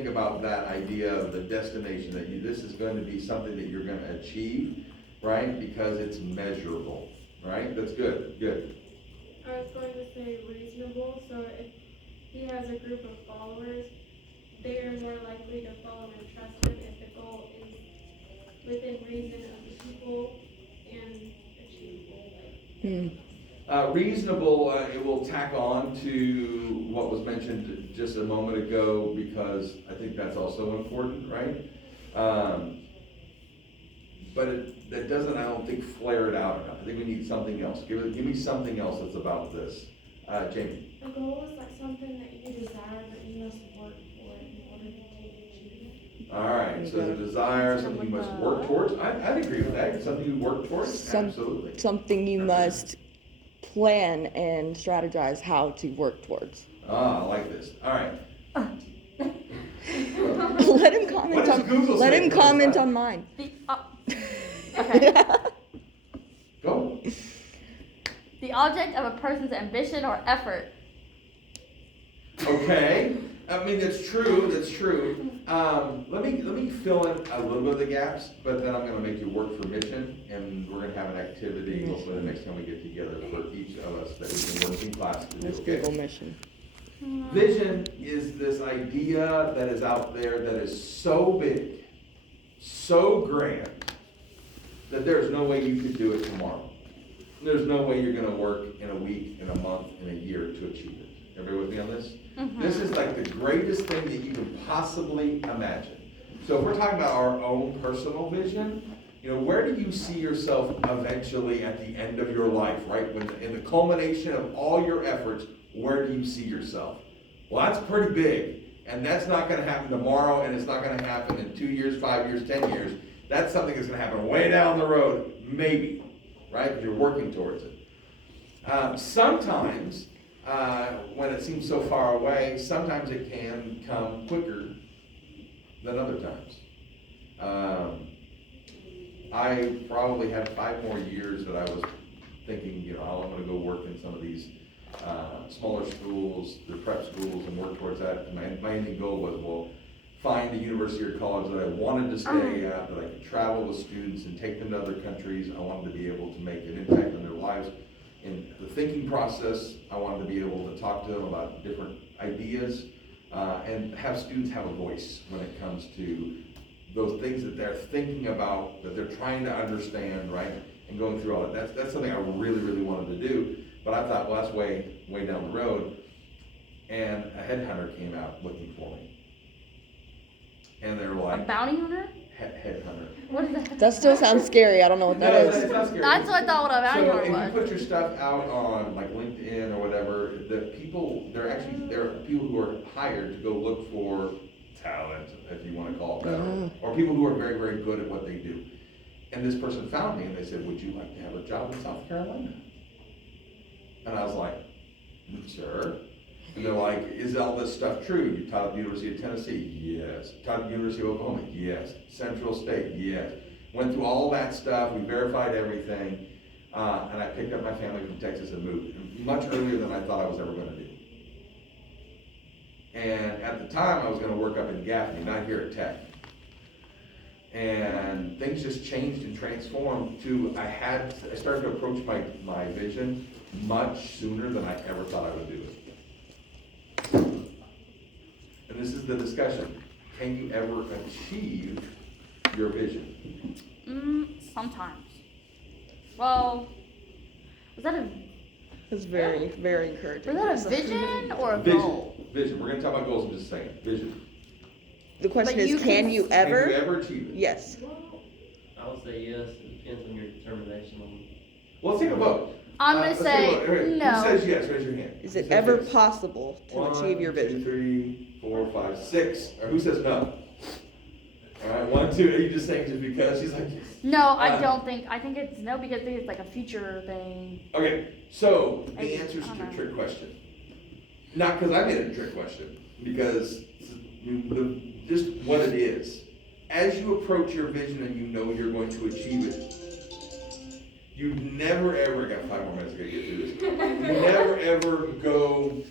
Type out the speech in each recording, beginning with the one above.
think about that idea of the destination, that this is going to be something that you're gonna achieve, right? Because it's measurable, right? That's good, good. I was going to say reasonable, so if he has a group of followers, they are more likely to follow and trust him if the goal is within reason of the people and achievable. Reasonable, it will tack on to what was mentioned just a moment ago, because I think that's also important, right? But that doesn't, I don't think, flare it out enough. I think we need something else. Give me something else that's about this. Jamie? The goal is like something that you desire, but you must work for it in order to achieve it. All right, so the desire, something you must work towards. I'd agree with that. Something you work towards, absolutely. Something you must plan and strategize how to work towards. Ah, I like this. All right. Let him comment What does Google let say him first? comment on mine. Okay. Go. The object of a person's ambition or effort. Okay. I mean, that's true. That's true. Let me fill in a little bit of the gaps, but then I'm going to make you work for mission, and we're going to have an activity hopefully the next time we get together for each of us that we can work in class to do. Let's Okay? Google mission. Vision is this idea that is out there that is so big, so grand, that there's no way you could do it tomorrow. There's no way you're gonna work in a week, in a month, in a year to achieve it. Everybody with me on this? This is like the greatest thing that you can possibly imagine. So if we're talking about our own personal vision, where do you see yourself eventually at the end of your life, right? When in the culmination of all your efforts, where do you see yourself? Well, that's pretty big, and that's not gonna happen tomorrow, and it's not gonna happen in 2 years, 5 years, 10 years. That's something that's gonna happen way down the road, maybe, right? But you're working towards it. Sometimes, when it seems so far away, sometimes it can come quicker than other times. I probably had 5 more years that I was thinking, I'm gonna go work in some of these smaller schools, the prep schools, and work towards that. And my ending goal was, find a university or college that I wanted to stay at, that I could travel with students and take them to other countries. I wanted to be able to make an impact on their lives. In the thinking process, I wanted to be able to talk to them about different ideas and have students have a voice when it comes to those things that they're thinking about, that they're trying to understand, right? And going through all that. That's something I really, really wanted to do. But I thought, that's way, way down the road. And a headhunter came out looking for me. And they were A like, bounty hunter? headhunter. What is that? That still sounds scary. I don't know what that No, is. it's not scary. That's what I thought what a bounty So hunter if was. you put your stuff out on like LinkedIn or whatever, there are people who are hired to go look for talent, if you want to call it that, or people who are very, very good at what they do. And this person found me and they said, would you like to have a job in South Carolina? And I was like, sure. And they're like, is all this stuff true? You taught at the University of Tennessee? Yes. Taught at the University of Oklahoma? Yes. Central State? Yes. Went through all that stuff, we verified everything, and I picked up my family from Texas and moved, much earlier than I thought I was ever gonna do. And at the time, I was gonna work up in Gaffney, not here at Tech. And things just changed and transformed to, I started to approach my vision much sooner than I ever thought I would do it. And this is the discussion. Can you ever achieve your vision? Sometimes. Well, was that a It's very, very encouraging. was that a vision or a Vision. goal? Vision. We're gonna talk about goals in just a second. Vision. The question But is, you can can- you Can ever? you ever achieve it? Yes. I would say yes, it depends on your determination on. Well, let's take a vote. I'm gonna Let's take a vote. say Who no. says yes? Raise your hand. Is Who it says ever yes? possible to achieve your 1, 2, vision? 3, 4, 5, 6. Or who says no? All right, 1, 2. Are you just saying just because? She's like, yes. No, I don't think. I think it's no because I think it's like a future thing. Okay, so the I answer's don't to a know. trick question. Not because I made it a trick question, because just what it is. As you approach your vision and you know you're going to achieve it, you never ever, I got 5 more minutes, I gotta get through this. You never ever go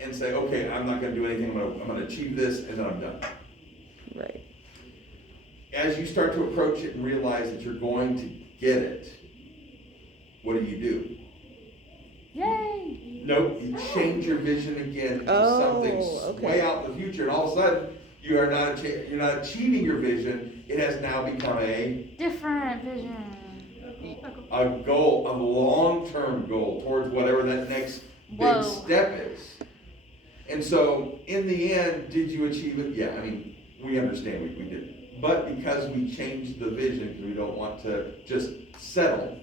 and say, okay, I'm not gonna do anything, I'm gonna achieve this, and then I'm done. Right. As you start to approach it and realize that you're going to get it, what do? Yay! Nope, you change your vision again into Oh, something okay. way out in the future, and all of a sudden, you're not achieving your vision, it has now become a Different vision. goal, a long-term goal towards whatever that next big Whoa. step is. And so, in the end, did you achieve it? Yeah, I mean, we understand we did. But because we changed the vision, because we don't want to just settle,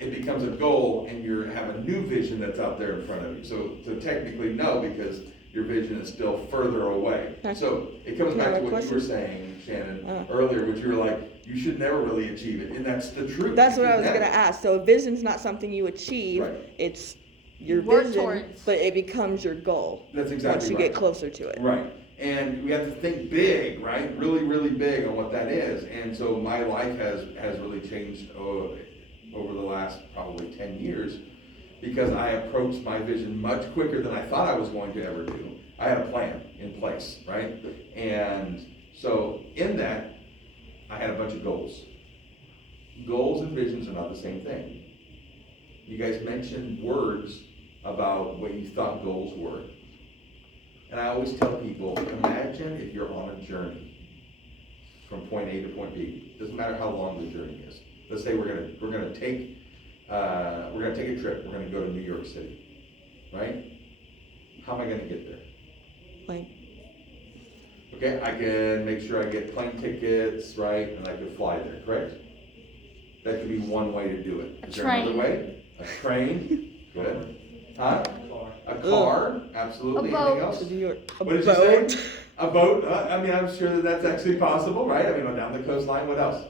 it becomes a goal and you have a new vision that's out there in front of you. So technically no, because your vision is still further away. Okay. So it comes back to Another what you question? were saying, Shannon, Uh. earlier, which you were like, you should never really achieve it, and that's the truth. That's what I was Never. gonna ask. So a vision's not something you achieve, Right. it's your Work vision, towards. but it becomes your goal. That's exactly Once you right. get closer to it. Right, and we have to think big, right? Really, really big on what that is. And so my life has really changed over the last probably 10 years because I approached my vision much quicker than I thought I was going to ever do. I had a plan in place, right? And so in that, I had a bunch of goals. Goals and visions are not the same thing. You guys mentioned words about what you thought goals were. And I always tell people, imagine if you're on a journey from point A to point B. Doesn't matter how long the journey is. Let's say we're gonna take a trip. We're gonna go to New York City, right? How am I gonna get there? Like, Okay, I can make sure I get plane tickets, right, and I can fly there, correct? That could be one way to do it. A Is there another train. way? A train, good. Huh? Car. A car, absolutely. A Anything boat. else? to New York, a What did boat. you say? A boat? I mean, I'm sure that's actually possible, right? I mean, down the coastline, what else?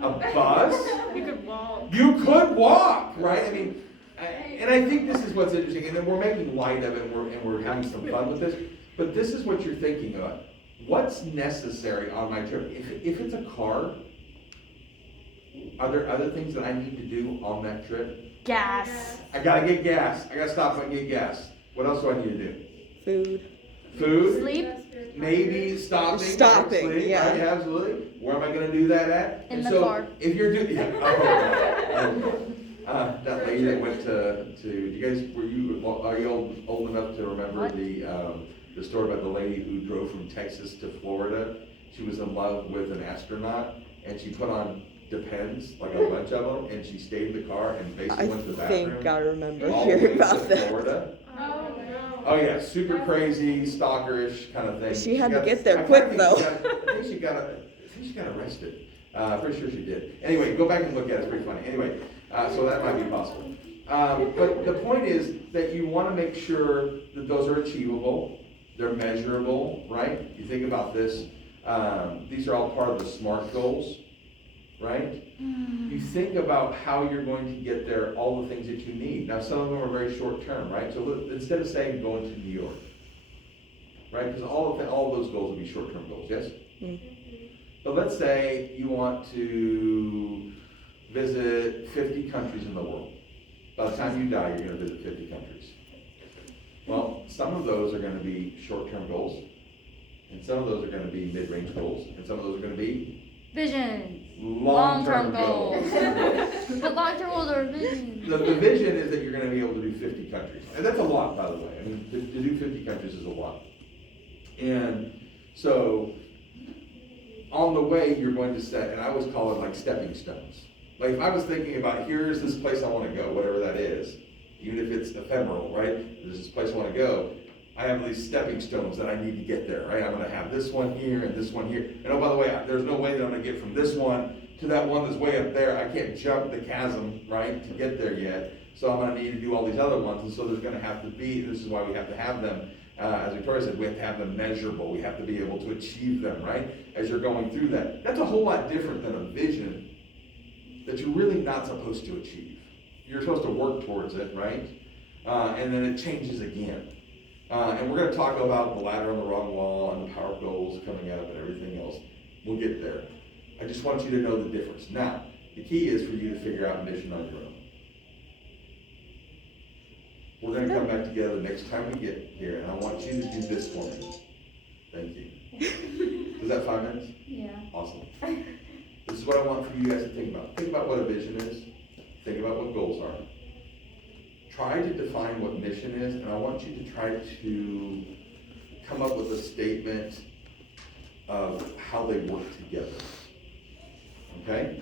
A bus? You could walk. You could walk, right? I mean, and I think this is what's interesting, and then we're making light of it, and we're having some fun with this, but this is what you're thinking about. What's necessary on my trip? If it's a car, are there other things that I need to do on that trip? Gas. I gotta get gas. I gotta stop and get gas. What else do I need to do? Food. Food? Sleep. Maybe stopping. Stopping, sleep, yeah. right, absolutely. Where am I gonna do that at? In And the so, car. If you're doing, that lady that went to, you guys, are you old enough to remember What? the story about the lady who drove from Texas to Florida? She was in love with an astronaut, and she put on Depends, like a bunch of them, and she stayed in the car and basically I went to the bathroom. think I remember all the way hearing to about that. Florida. Oh, no. Oh yeah, super crazy, stalkerish kind of thing. She had to got- get there I quick, think though. I think she got arrested. Pretty sure she did. Anyway, go back and look at it, it's pretty funny. Anyway, so that might be possible. But the point is that you want to make sure that those are achievable, they're measurable, right? You think about this, these are all part of the SMART goals, right? You think about how you're going to get there, all the things that you need. Now, some of them are very short term, right? So instead of saying going to New York, right? Because all of those goals would be short term goals, yes? But let's say you want to visit 50 countries in the world. By the time you die, you're going to visit 50 countries. Well, some of those are going to be short term goals, and some of those are going to be mid range goals, and some of those are going to be Vision. long-term Long-term goals. goals. But long-term goals are vision. The vision is that you're gonna be able to do 50 countries. And that's a lot, by the way. I mean, to do 50 countries is a lot. And so, on the way, you're going to set, and I always call it like stepping stones. Like if I was thinking about, here's this place I wanna go, whatever that is, even if it's ephemeral, right? There's this place I wanna go. I have these stepping stones that I need to get there, right? I'm gonna have this one here and this one here. And oh, by the way, there's no way that I'm gonna get from this one to that one that's way up there. I can't jump the chasm, right, to get there yet. So I'm gonna need to do all these other ones. And so there's gonna have to be, this is why we have to have them, as Victoria said, we have to have them measurable. We have to be able to achieve them, right? As you're going through that. That's a whole lot different than a vision that you're really not supposed to achieve. You're supposed to work towards it, right? And then it changes again. And we're going to talk about the ladder on the wrong wall and the power goals coming up and everything else. We'll get there. I just want you to know the difference. Now, the key is for you to figure out mission on your own. We're going to come back together next time we get here, and I want you to do this for me. Thank Was that 5 minutes? Yeah. Awesome. This is what I want for you guys to think about. Think about what a vision is. Think about what goals are. Try to define what mission is, and I want you to try to come up with a statement of how they work together. Okay?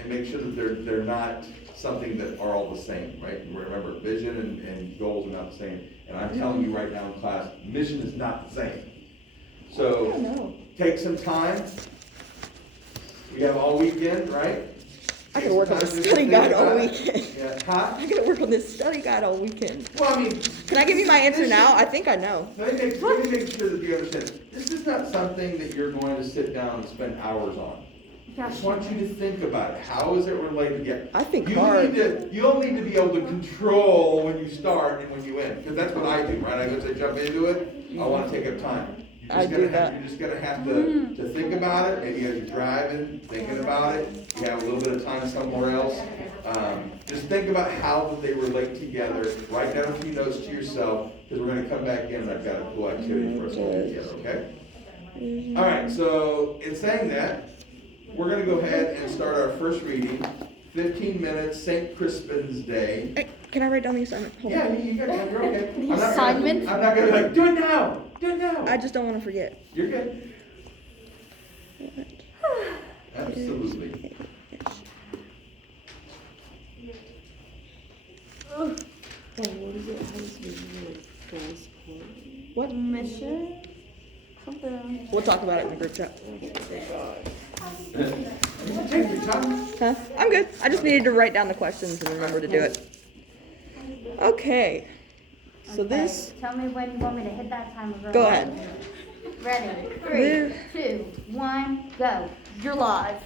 And make sure that they're not something that are all the same, right? Remember, vision and goals are not the same. And I'm telling you right now in class, mission is not the same. I don't So know. take some time. We have all weekend, right? I Take gotta work some on the time to study think guide all about it. weekend. Yeah, huh? I gotta work on this study guide all weekend. Well, I mean. Can I give you my answer now? I think I know. Let me make sure that you understand. This is not something that you're going to sit down and spend hours on. I just want you to think about it. How is it related? Yeah. I think You'll hard. You'll need to be able to control when you start and when you end, because that's what I do, right? I go to jump into it, I want to take up time. I do that. You're just gonna have to think about it, maybe as you're driving, thinking about it, you have a little bit of time somewhere else. Just think about how that they relate together, write down a few notes to yourself, because we're gonna come back in and I've got a cool activity for us all together, okay? All right, so in saying that, we're gonna go ahead and start our first reading, 15 minutes, St. Crispin's Day. Hey, can I write down the assignment? Hold on. Yeah, you're okay. The assignment? I'm not gonna be like, do it now, do it now. I just don't want to forget. You're good. Absolutely. What? Mission? Something. We'll talk about it in the group chat. Take your time. Huh? I'm good. I just needed to write down the questions and remember to do it. Okay. So Okay, this. Tell me when you want me to hit that timer. Girl. Go ahead. Ready? Live. 3, 2, 1, go. You're live.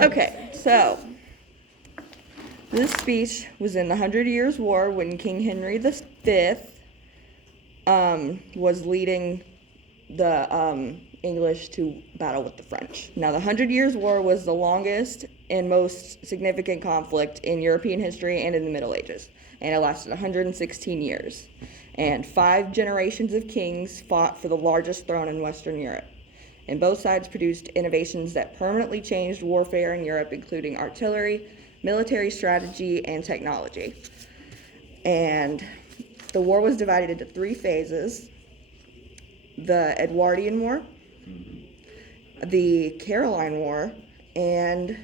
Okay, so this speech was in the 100 Years' War when King Henry V was leading the English to battle with the French. Now, the 100 Years' War was the longest and most significant conflict in European history and in the Middle Ages, and it lasted 116 years. And 5 generations of kings fought for the largest throne in Western Europe. And both sides produced innovations that permanently changed warfare in Europe, including artillery, military strategy, and technology. And the war was divided into 3 phases: the Edwardian War, the Caroline War, and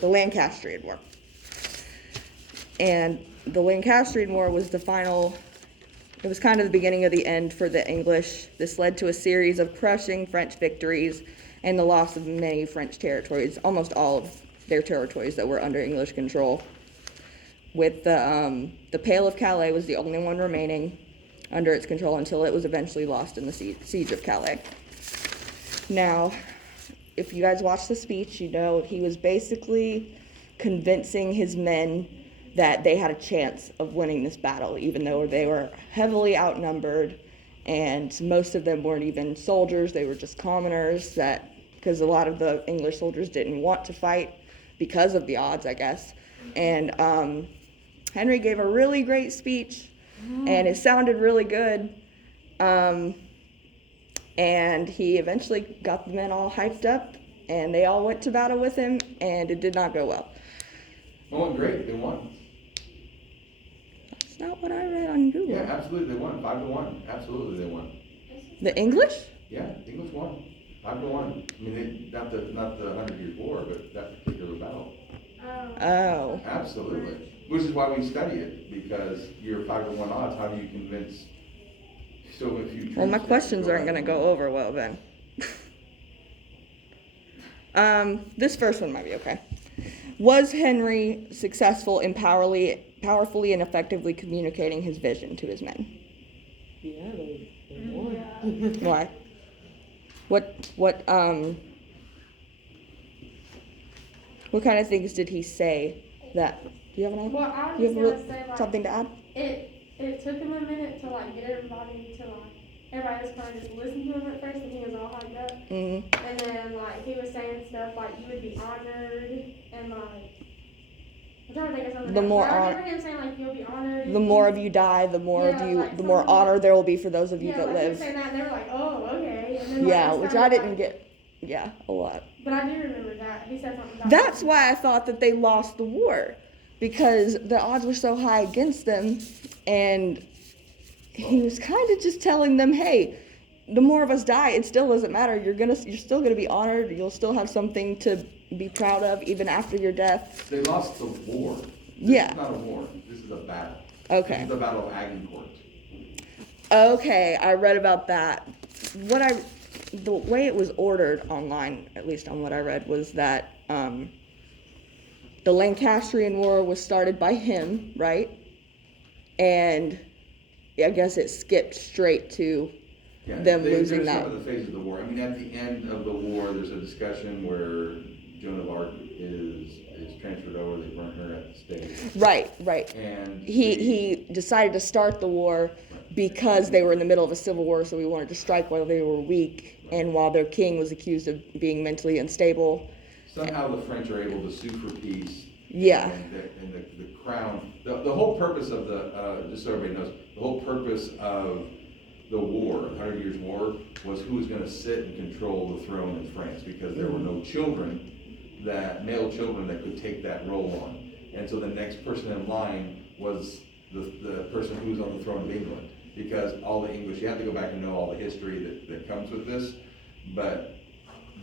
the Lancastrian War. And the Lancastrian War was the final. It was kind of the beginning of the end for the English. This led to a series of crushing French victories and the loss of many French territories, almost all of their territories that were under English control. With the Pale of Calais was the only one remaining under its control until it was eventually lost in the siege of Calais. Now, if you guys watch the speech, you know he was basically convincing his men that they had a chance of winning this battle, even though they were heavily outnumbered, and most of them weren't even soldiers, they were just commoners, because a lot of the English soldiers didn't want to fight because of the odds, I guess. And Henry gave a really great speech, and it sounded really good, and he eventually got the men all hyped up, and they all went to battle with him, and it did not go well. Oh, great, they won. That's not what I read on Google. Yeah, absolutely, they won, 5-1, absolutely they won. The English? Yeah, English won, 5-1. I mean, not the 100 Years' War, but that particular battle. Oh. Absolutely. Which is why we study it, because you're 5-1 odds, how do you convince so few troops? Well, my questions aren't going to go over well then. This first one might be okay. Was Henry successful in powerfully and effectively communicating his vision to his men? Yeah, they won. Why? What kind of things did he say that? Do you have an Well, I you was have gonna say, like, something to add? it took him a minute to, like, get everybody to, like, everybody was kind of just listening to him at first, and he was all hyped up. Mm-hmm. And then, like, he was saying stuff like, you would be honored, and, like, I'm trying to think of something The else. more But I hon- remember him saying like you'll be honored. The more of you die, the more of Yeah, you, like the more something honor like- there will be for those of you Yeah, that like he was live. saying that, and they were like, oh, okay. And then, Yeah, like, it which I started, didn't like- get. Yeah, a lot. But I do remember that. He said something about That's that. why I thought that they lost the war, because the odds were so high against them, and he was kind of just telling them, hey, the more of us die, it still doesn't matter. You're still gonna be honored. You'll still have something to be proud of even after your death. They lost the war. This Yeah. is not a war, this is a battle. Okay. This is the Battle of Agincourt. Okay, I read about that. The way it was ordered online, at least on what I read, was that the Lancastrian War was started by him, right? And I guess it skipped straight to Yeah, them losing there's that. some of the phases of the war. I mean, at the end of the war, there's a discussion where Joan of Arc is transferred over, they burn her at the stake. Right. And He decided to start the war because they were in the middle of a civil war, so he wanted to strike while they were weak and while their king was accused of being mentally unstable. somehow the French are able to sue for peace. Yeah. And the crown, the whole purpose of just so everybody knows, the whole purpose of the war, 100 Years' War, was who was gonna sit and control the throne in France, because there were no male children that could take that role on. And so the next person in line was the person who was on the throne of England, because all the English, you have to go back and know all the history that comes with this, but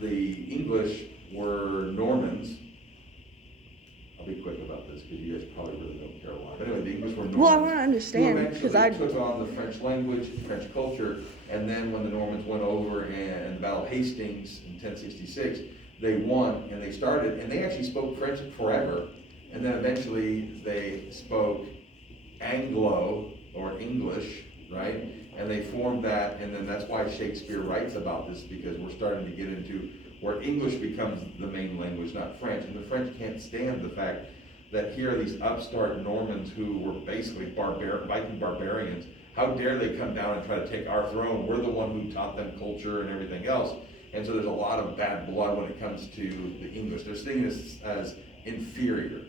the English were Normans. I'll be quick about this, because you guys probably really don't care a lot. But anyway, the English were Normans. Well, I want to understand Who because eventually took on the French language, French culture, and then when the Normans went over and the Battle of Hastings in 1066, they won, and they started, and they actually spoke French forever, and then eventually they spoke Anglo, or English, right? And they formed that, and then that's why Shakespeare writes about this, because we're starting to get into where English becomes the main language, not French, and the French can't stand the fact that here are these upstart Normans who were basically Viking barbarians. How dare they come down and try to take our throne? We're the one who taught them culture and everything else. And so there's a lot of bad blood when it comes to the English. They're seen as inferior.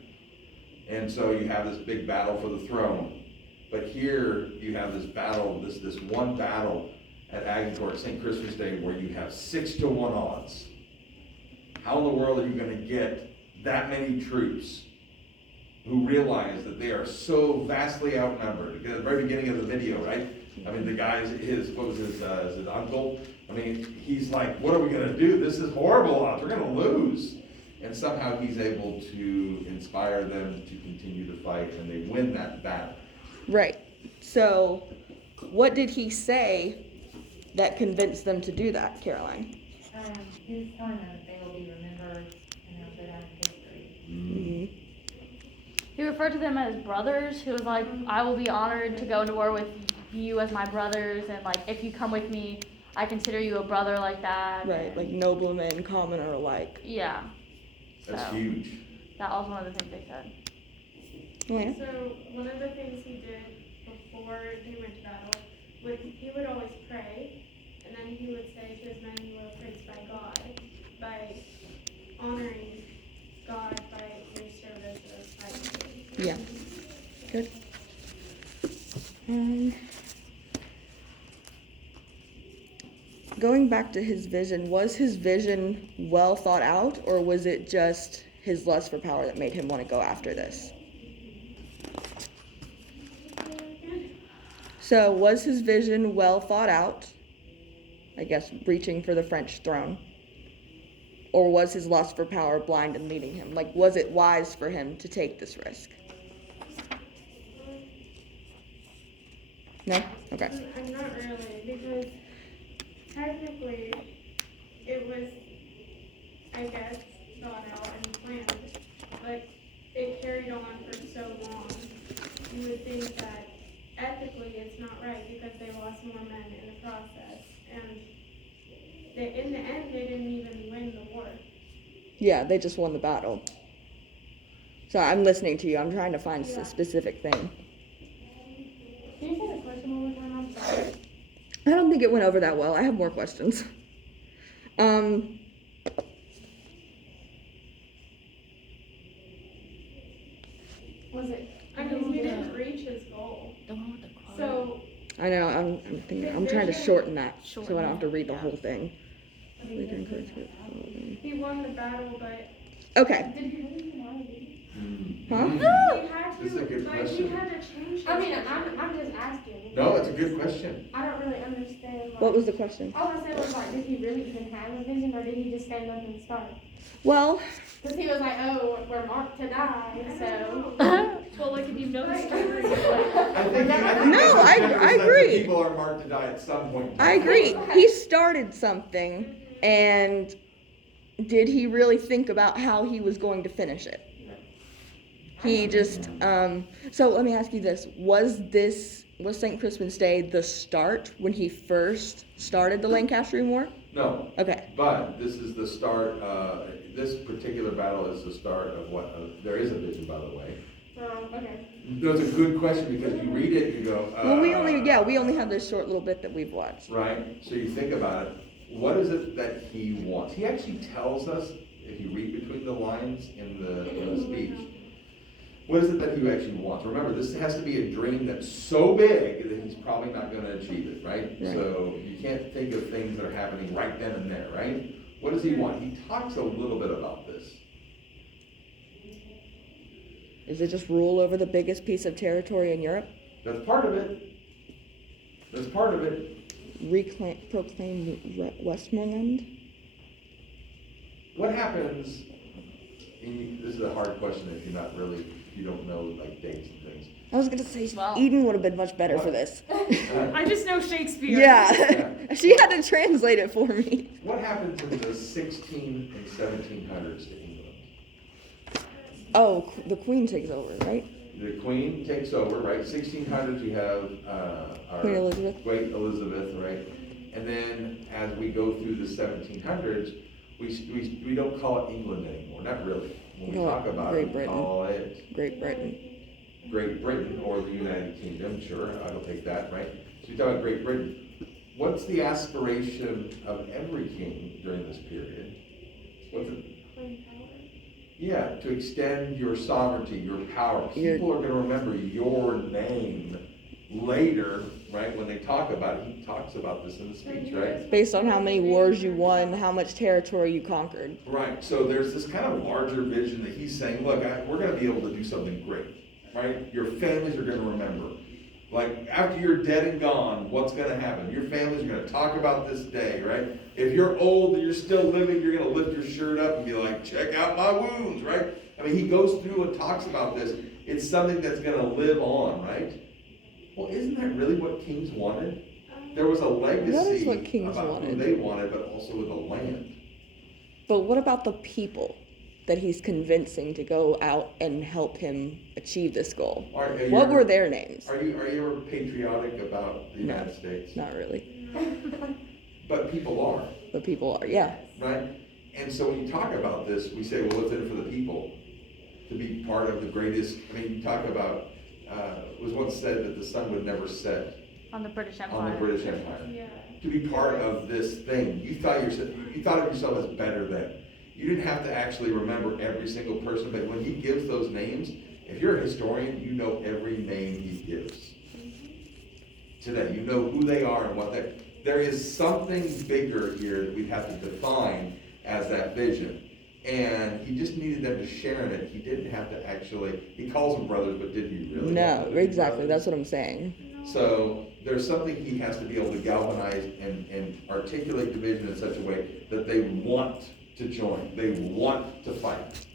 And so you have this big battle for the throne. But here you have this battle, this one battle at Agincourt, St. Christmas Day, where you have 6-1 odds. How in the world are you gonna get that many troops who realize that they are so vastly outnumbered? At the very beginning of the video, right? I mean, the guy's, what was his uncle? I mean, he's like, what are we gonna do? This is horrible odds, we're gonna lose. And somehow he's able to inspire them to continue to fight, and they win that battle. Right. So, what did he say that convinced them to do that, Caroline? He was telling them that they will be remembered and they'll go down in history. Mm-hmm. He referred to them as brothers. He was like, I will be honored to go to war with you as my brothers, and like, if you come with me, I consider you a brother like that. Right, like noblemen, commoner alike. Yeah. That's So, huge. that was one of the things they said. Oh, yeah. So one of the things he did before they went to battle was he would always pray, and then he would say to his men, "You are praised by God," by honoring God by your service of fighting. Yeah. Good. Going back to his vision, was his vision well thought out, or was it just his lust for power that made him want to go after this? So, was his vision well thought out? I guess reaching for the French throne. Or was his lust for power blind and leading him? Like, was it wise for him to take this risk? No? Okay. I'm not really, because technically it was, I guess, thought out and planned, but it carried on for so long. You would think that ethically it's not right because they lost more men in the process, and in the end they didn't even win the war. Yeah, they just won the battle. So I'm listening to you. I'm trying to find Yeah. a specific thing. Can you say the question one more time? I'm sorry. I don't think it went over that well. I have more questions. I know, I'm thinking, I'm trying to shorten that, so I don't have to read the Yeah. whole thing. Leader encouraged it. He won the battle, but Okay, did he really even want to leave? huh? He had This is a to, good like, question. he had to change. I mean, his- I'm just asking. No, it's a good question. I don't really understand. Like, What was the question? all I said was like, did he really even have a vision, or did he just stand up and start? Well, Because he was like, oh, we're marked to die, so. Well, like, if you know the story. I think No, there's a I general sense that agree. people are marked to die at some point. in I time. agree. He started something, and did he really think about how he was going to finish it? He just, so let me ask you this. Was St. Crispin's Day the start when he first started the Lancastrian War? No, Okay. but this is the start, this particular battle is the start of what, there is a vision, by the way. Okay. No, it's a good question because you read it and you go, Well, we only have this short little bit that we've watched. Right, so you think about it, what is it that he wants? He actually tells us, if you read between the lines in the speech, what is it that he actually wants? Remember, this has to be a dream that's so big that he's probably not gonna achieve it, right? Right. So you can't think of things that are happening right then and there, right? What does he want? He talks a little bit about this. Is it just rule over the biggest piece of territory in Europe? That's part of it. That's part of it. Proclaim Westmoreland? What happens, this is a hard question if you don't know like dates and things. I was gonna say Well- Eden would have been much better for this. I just know Shakespeare. Yeah, she had to translate it for me. What happens in the 16 and 1700s to England? Oh, the Queen takes over, right? The Queen takes over, right? 1600s, you have our Queen Elizabeth. Great Elizabeth, right? And then as we go through the 1700s, we don't call it England anymore, not really. When we No, talk about Great it, we Britain. call it Great Britain. Great Britain or the United Kingdom, sure, I'll take that, right? So you talk about Great Britain. What's the aspiration of every king during this period? What's it? Yeah, to extend your sovereignty, your power. People are gonna remember your name later, right? When they talk about it, he talks about this in the speech, right? Based on how many wars you won, how much territory you conquered. Right, so there's this kind of larger vision that he's saying, look, we're gonna be able to do something great, right? Your families are gonna remember. Like, after you're dead and gone, what's gonna happen? Your families are gonna talk about this day, right? If you're old and you're still living, you're gonna lift your shirt up and be like, check out my wounds, right? I mean, he goes through and talks about this. It's something that's gonna live on, right? Well, isn't that really what kings wanted? There was a legacy That is what kings about wanted. who they wanted, but also with the land. But what about the people that he's convincing to go out and help him achieve this goal? What were their names? Are you ever patriotic about the No. United States? Not really, But people are, but people are, yeah. right? And so when you talk about this, we say, well, what's in it for the people? To be part of the greatest, I mean, you talk about, it was once said that the sun would never set On the British on the Empire. British Empire. Yeah. To be part of this thing, you thought of yourself as better than. You didn't have to actually remember every single person, but when he gives those names, if you're a historian, you know every name he gives. Today, you know who they are and what there is something bigger here that we have to define as that vision. And he just needed them to share in it. He didn't have to actually, he calls them brothers, but did he really? No, want them to be exactly, brothers? that's what I'm saying. So there's something he has to be able to galvanize and articulate the vision in such a way that they want to join. They want to fight,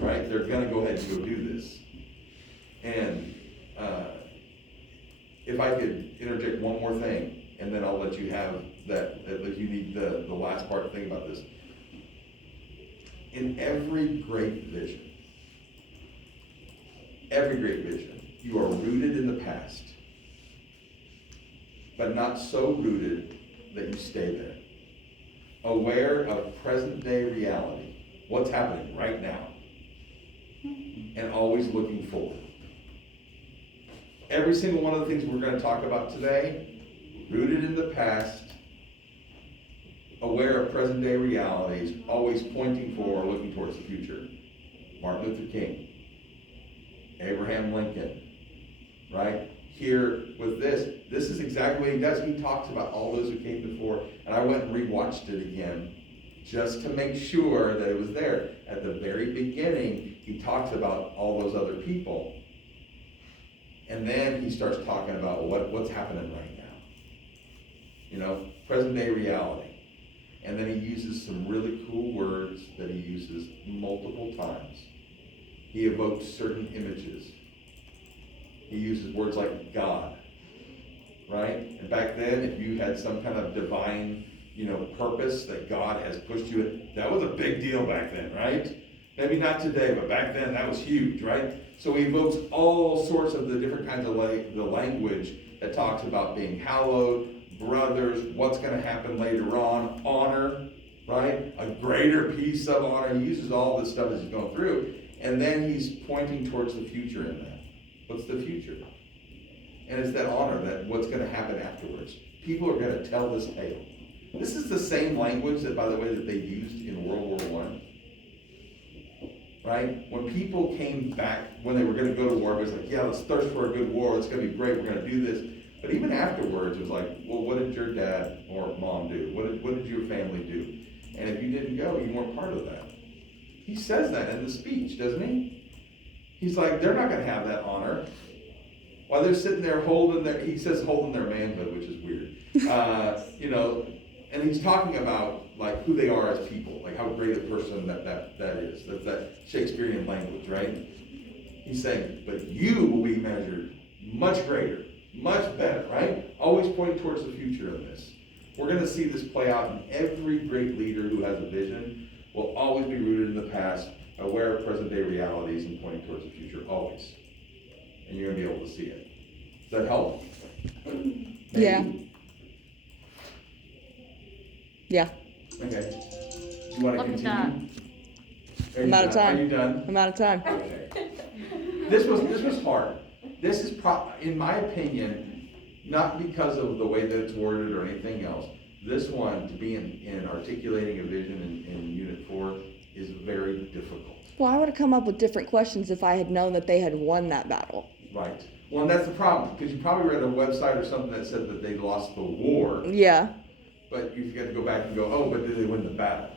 right? They're gonna go ahead and go do this. And if I could interject one more thing, and then I'll let you have that you need the last part to think about this. In every great vision, you are rooted in the past, but not so rooted that you stay there. Aware of present day reality, what's happening right now, and always looking forward. Every single one of the things we're going to talk about today, rooted in the past, aware of present day realities, always pointing forward, looking towards the future. Martin Luther King, Abraham Lincoln, right? here with this is exactly what he does. He talks about all those who came before, and I went and rewatched it again just to make sure that it was there. At the very beginning, he talks about all those other people. And then he starts talking about what's happening right now. You know, present day reality. And then he uses some really cool words that he uses multiple times. He evokes certain images. He uses words like God, right? And back then, if you had some kind of divine, purpose that God has pushed you in, that was a big deal back then, right? Maybe not today, but back then that was huge, right? So he evokes all sorts of the different kinds of the language that talks about being hallowed, brothers, what's going to happen later on, honor, right? A greater piece of honor. He uses all this stuff as he's going through. And then he's pointing towards the future in that. What's the future? And it's that honor, that what's going to happen afterwards. People are going to tell this tale. This is the same language that, by the way, that they used in World War I. Right? When people came back, when they were going to go to war, it was like, yeah, let's thirst for a good war. It's going to be great. We're going to do this. But even afterwards, it was like, well, what did your dad or mom do? What did your family do? And if you didn't go, you weren't part of that. He says that in the speech, doesn't he? He's like, they're not going to have that honor. While they're sitting there holding their manhood, which is weird. And he's talking about like who they are as people, like how great a person that is. That's that Shakespearean language, right? He's saying, but you will be measured much greater, much better, right? Always pointing towards the future of this. We're going to see this play out in every great leader who has a vision will always be rooted in the past, aware of present day realities and pointing towards the future, always. And you're going to be able to see it. Does that help? Maybe? Yeah. Yeah. Okay. You want to Look at continue? Are you I'm out of done? time. Are you done? I'm out of time. Okay. This was hard. This is in my opinion, not because of the way that it's worded or anything else. This one, to be in articulating a vision in Unit 4, is very difficult. Well, I would have come up with different questions if I had known that they had won that battle. Right. Well, and that's the problem, because you probably read a website or something that said that they lost the war, Yeah. but you've got to go back and go, oh, but did they win the battle?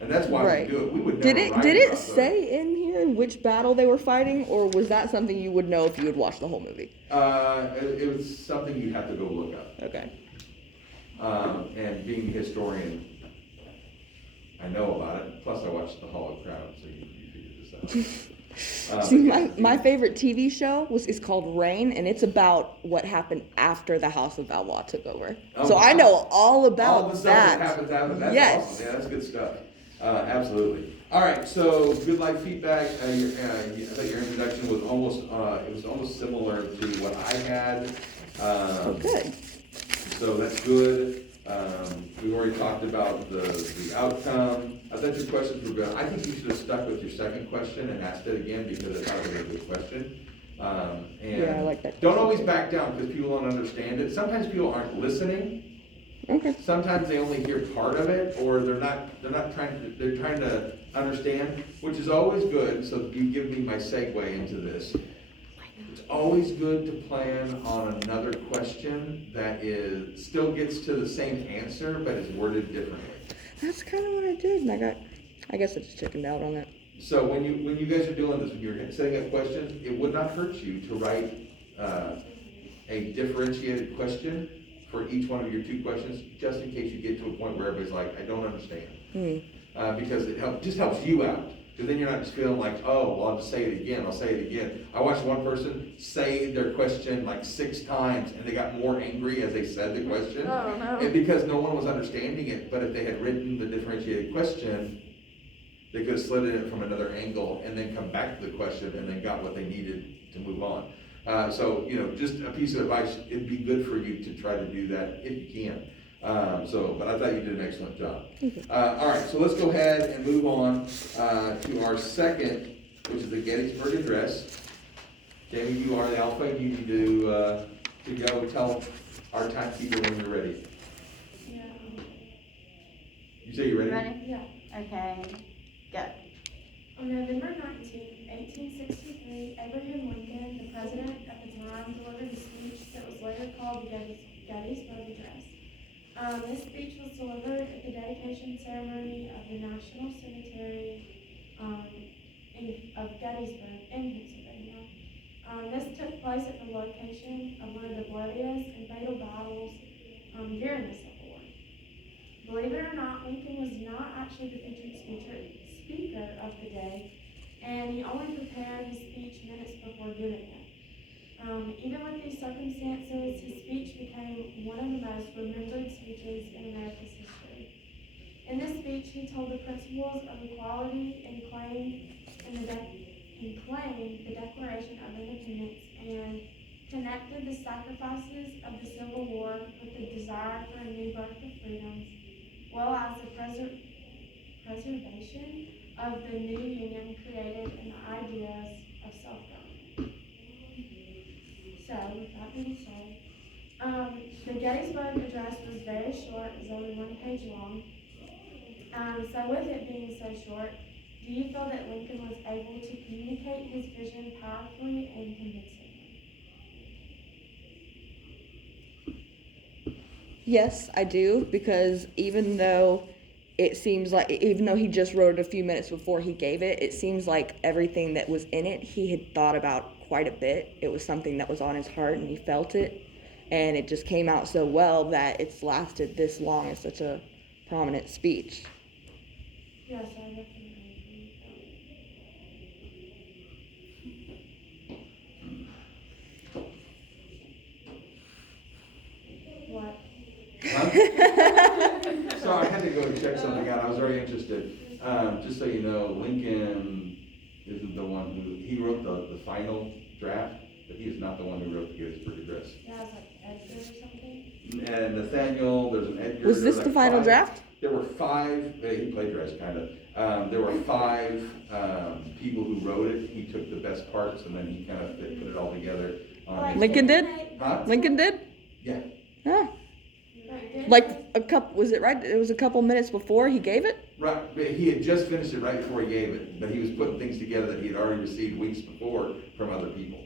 And that's why Right. we do it. We would never Did write it about say in here which battle they were fighting, or was that something you would know if you had watched the whole movie? It was something you'd have to go look up. Okay. And being a historian, I know about it. Plus, I watched The Hall of Crowds, so you figured this out. See, my favorite TV show is called Reign, and it's about what happened after the House of Valois took over. Oh, So I wow. know all about all the stuff that that. happens after. That's Yes. awesome. Yeah, that's good stuff. Absolutely. All right. So, good life feedback. I thought your introduction was almost similar to what I had. Oh, good. So that's good. We already talked about the outcome. I thought your questions were good. I think you should have stuck with your second question and asked it again because I thought it was a good question. And Yeah, I like that don't question. always back down because people don't understand it. Sometimes people aren't listening. Okay. Sometimes they only hear part of it, or they're trying to understand, which is always good. So you give me my segue into this. It's always good to plan on another question that still gets to the same answer, but is worded differently. That's kind of what I did, and I guess I just chickened out on it. So when you guys are doing this, when you're setting up questions, it would not hurt you to write a differentiated question for each one of your two questions, just in case you get to a point where everybody's like, I don't understand. Because it just helps you out. Because then you're not just feeling like, oh, well, I'll just say it again. I'll say it again. I watched one person say their question like 6 times, and they got more angry as they said the question. Oh, no. And because no one was understanding it, but if they had written the differentiated question, they could have slid it in from another angle and then come back to the question and then got what they needed to move on. So, just a piece of advice, it'd be good for you to try to do that if you can. But I thought you did an excellent job. All right, so let's go ahead and move on to our second, which is the Gettysburg Address. Jamie, you are the alpha. You need to go tell our timekeeper when you're ready. Yeah. You say you're ready? Ready? Yeah. Okay. Go. On November 19, 1863, Abraham Lincoln, the president at the time, delivered a speech that was later called the Gettysburg Address. This speech was delivered at the dedication ceremony of the National Cemetery of Gettysburg in Pennsylvania. This took place at the location of one of the bloodiest and fatal battles during the Civil War. Believe it or not, Lincoln was not actually the featured speaker of the day, and he only prepared his speech minutes before giving it. Even with these circumstances, his speech became one of the most remembered speeches in America's history. In this speech, he told the principles of equality and claimed the Declaration of Independence and connected the sacrifices of the Civil War with the desire for a new birth of freedoms, well as the preservation of the new union created in the ideas of self-government. So, with that being said, the Gettysburg Address was very short, it was only 1 page long. So with it being so short, do you feel that Lincoln was able to communicate his vision powerfully and convincingly? Yes, I do, because even though he just wrote it a few minutes before he gave it, it seems like everything that was in it, he had thought about quite a bit. It was something that was on his heart and he felt it, and it just came out so well that it's lasted this long as such a prominent speech. Yes, I definitely agree with that. What? Huh? So I had to go check something out, I was very interested. Just so you know, Lincoln isn't the one he wrote the final draft, but he is not the one who wrote the Gettysburg Address. Yeah, it's like Edgar or something. And Nathaniel, there's an Edgar. Was this there's the like final 5 draft? There were 5, he plagiarized kind of. There were 5 people who wrote it. He took the best parts and then he kind of put it all together. On Lincoln did? Huh? Lincoln did? Yeah. Huh. Like was it right? It was a couple minutes before he gave it? Right, but he had just finished it right before he gave it, but he was putting things together that he had already received weeks before from other people.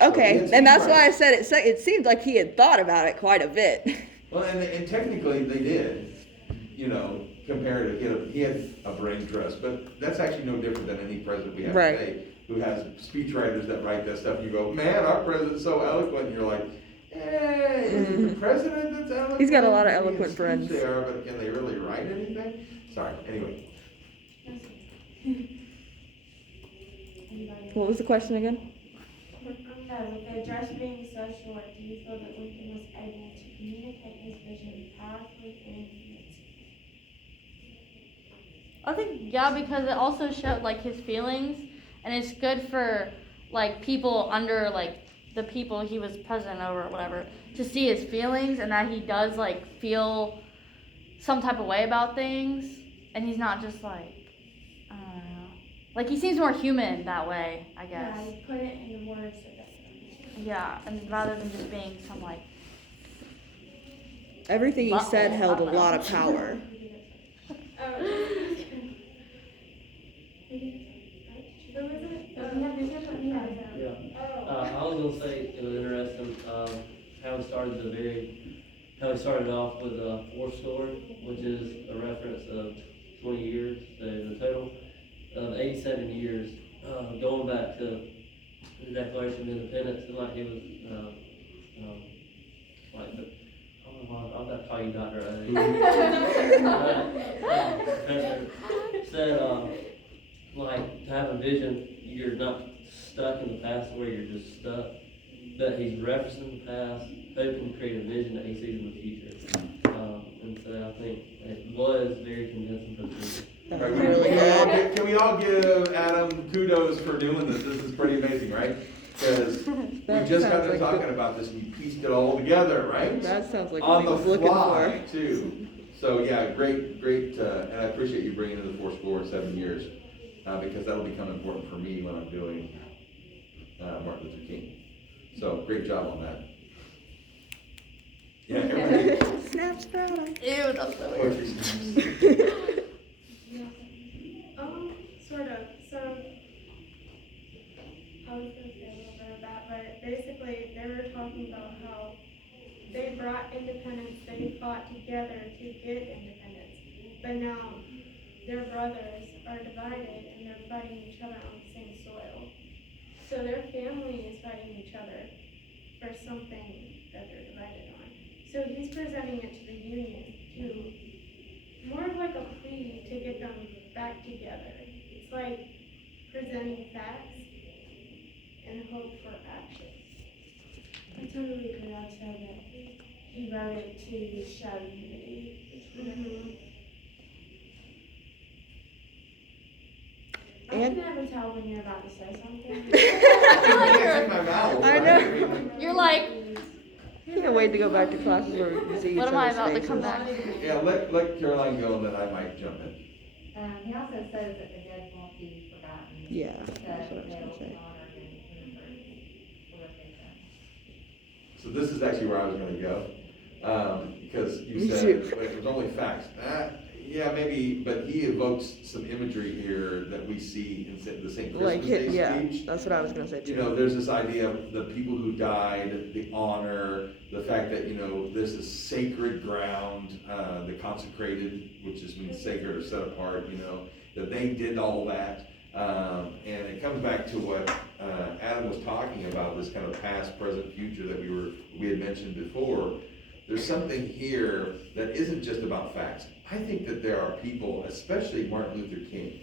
Okay, So and that's right. why I said it seemed like he had thought about it quite a bit. Well, and technically they did, compared to, he had a brain trust, but that's actually no different than any president we have Right. today, who has speechwriters that write that stuff, and you go, man, our president's so eloquent, and you're like, is it the president that's eloquent? He's got a lot of Maybe in eloquent speech friends. They are, but can they really write anything? Sorry, anyway. Anybody? What was the question again? No, with the address being so short, do you feel that Lincoln was able to communicate his vision powerfully and convincingly? I think, yeah, because it also showed, like, his feelings, and it's good for, like, people under, like, the people he was president over or whatever, to see his feelings and that he does, like, feel some type of way about things, and he's not just, like, I don't know. Like, he seems more human that way, I guess. Yeah, you put it in the words that doesn't. Yeah, and rather than just being some, like, Everything he said held a Butthole. lot of power. Who was it? Yeah. I was gonna say, it was interesting, how he started off with, fourscore, which is a reference of 20 years, so the total of 87 years, going back to the Declaration of Independence, and like it was, like the, I'm not to call you Dr. Professor said, like, to have a vision, you're not stuck in the past where you're just stuck, but he's referencing the past, hoping to create a vision that he sees in the future. And so I think it was very convincing for the people. That Right, was really good. Can we all give Adam kudos for doing this? This is pretty amazing, right? Because we That just got sounds to like talking about this and you pieced it all together, right? That sounds like On what he the was looking fly, for. too. So, yeah, great, and I appreciate you bringing in the fourscore 7 years, because that'll become important for me when I'm doing Martin Luther King. So, great job on that. Yeah, everybody. Snaps Friday. ew, that's so weird. Poetry snaps. Sort of. So brought independence, they fought together to get independence. But now their brothers are divided and they're fighting each other on the same soil. So their family is fighting each other for something that they're divided on. So he's presenting it to the union to more of like a plea to get them back together. It's like presenting facts and hope for action. I totally agree. I'd say that he wrote it to show unity. I And- can never tell when you're about to say something. I feel like It's in my mouth. I know. you're like, Can't wait to go back to classes where we can see each what am I other's about to faces. come back? Yeah, let Caroline go and then I might jump in. He also says that the dead won't be forgotten. Yeah, That that's what I was they gonna will be say. honored and remembered for what they've done. So this is actually where I was gonna go, because you Me said too. it was only facts. Yeah, maybe, but he evokes some imagery here that we see in the St. Like, Christmas Day yeah, speech. that's what I was gonna say You too. know, there's this idea of the people who died, the honor, the fact that, you know, this is sacred ground, the consecrated, which just means sacred or set apart, you know, that they did all that. And it comes back to what Adam was talking about, this kind of past, present, future that we had mentioned before. There's something here that isn't just about facts. I think that there are people, especially Martin Luther King,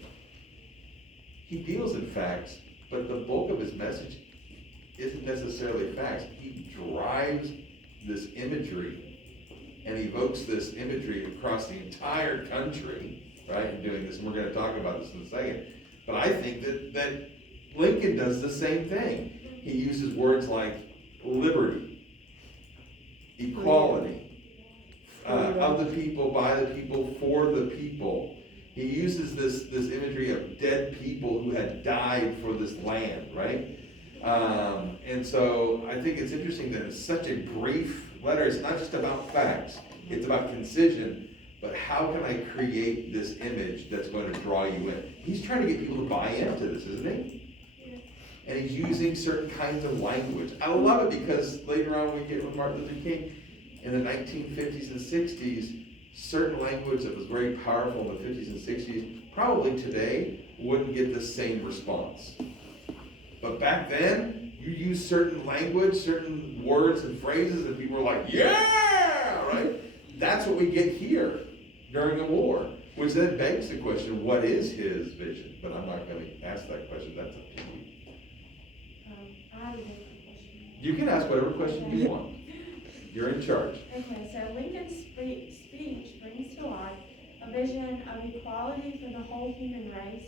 he deals in facts, but the bulk of his message isn't necessarily facts. He drives this imagery and evokes this imagery across the entire country, right, in doing this, and we're gonna talk about this in a second. But I think that Lincoln does the same thing. He uses words like liberty, equality, of the people, by the people, for the people. He uses this imagery of dead people who had died for this land, right? And so I think it's interesting that it's such a brief letter. It's not just about facts. It's about concision. But how can I create this image that's going to draw you in? He's trying to get people to buy into this, isn't he? And he's using certain kinds of language. I love it because later on we get with Martin Luther King in the 1950s and 60s, certain language that was very powerful in the 50s and 60s, probably today wouldn't get the same response. But back then, you use certain language, certain words and phrases, and people were like, yeah, right? That's what we get here during the war, which then begs the question, what is his vision? But I'm not going to ask that question, that's up to you. I have a different question. You can ask whatever question you want. You're in charge. Okay, so Lincoln's speech brings to life a vision of equality for the whole human race,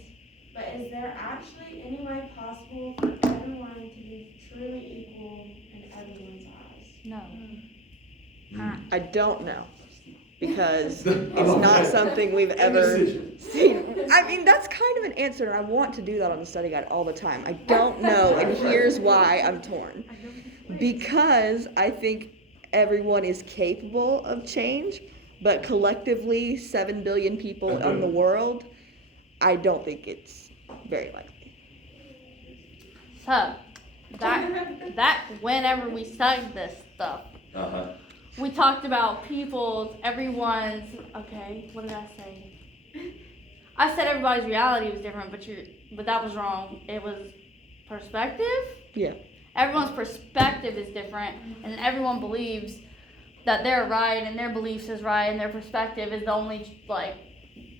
but is there actually any way possible for everyone to be truly equal in everyone's eyes? No. I don't know, because I it's love not that. something we've ever Indecision. seen. I mean, that's kind of an answer, and I want to do that on the study guide all the time. I don't know, and here's why I'm torn. Because I think everyone is capable of change, but collectively, 7 billion people in the world, I don't think it's very likely. So, that whenever we studied this stuff, Uh-huh. we talked about everyone's, okay, what did I say? I said everybody's reality was different, but that was wrong. It was perspective. Yeah. Everyone's perspective is different, and everyone believes that they're right, and their beliefs is right, and their perspective is the only, like,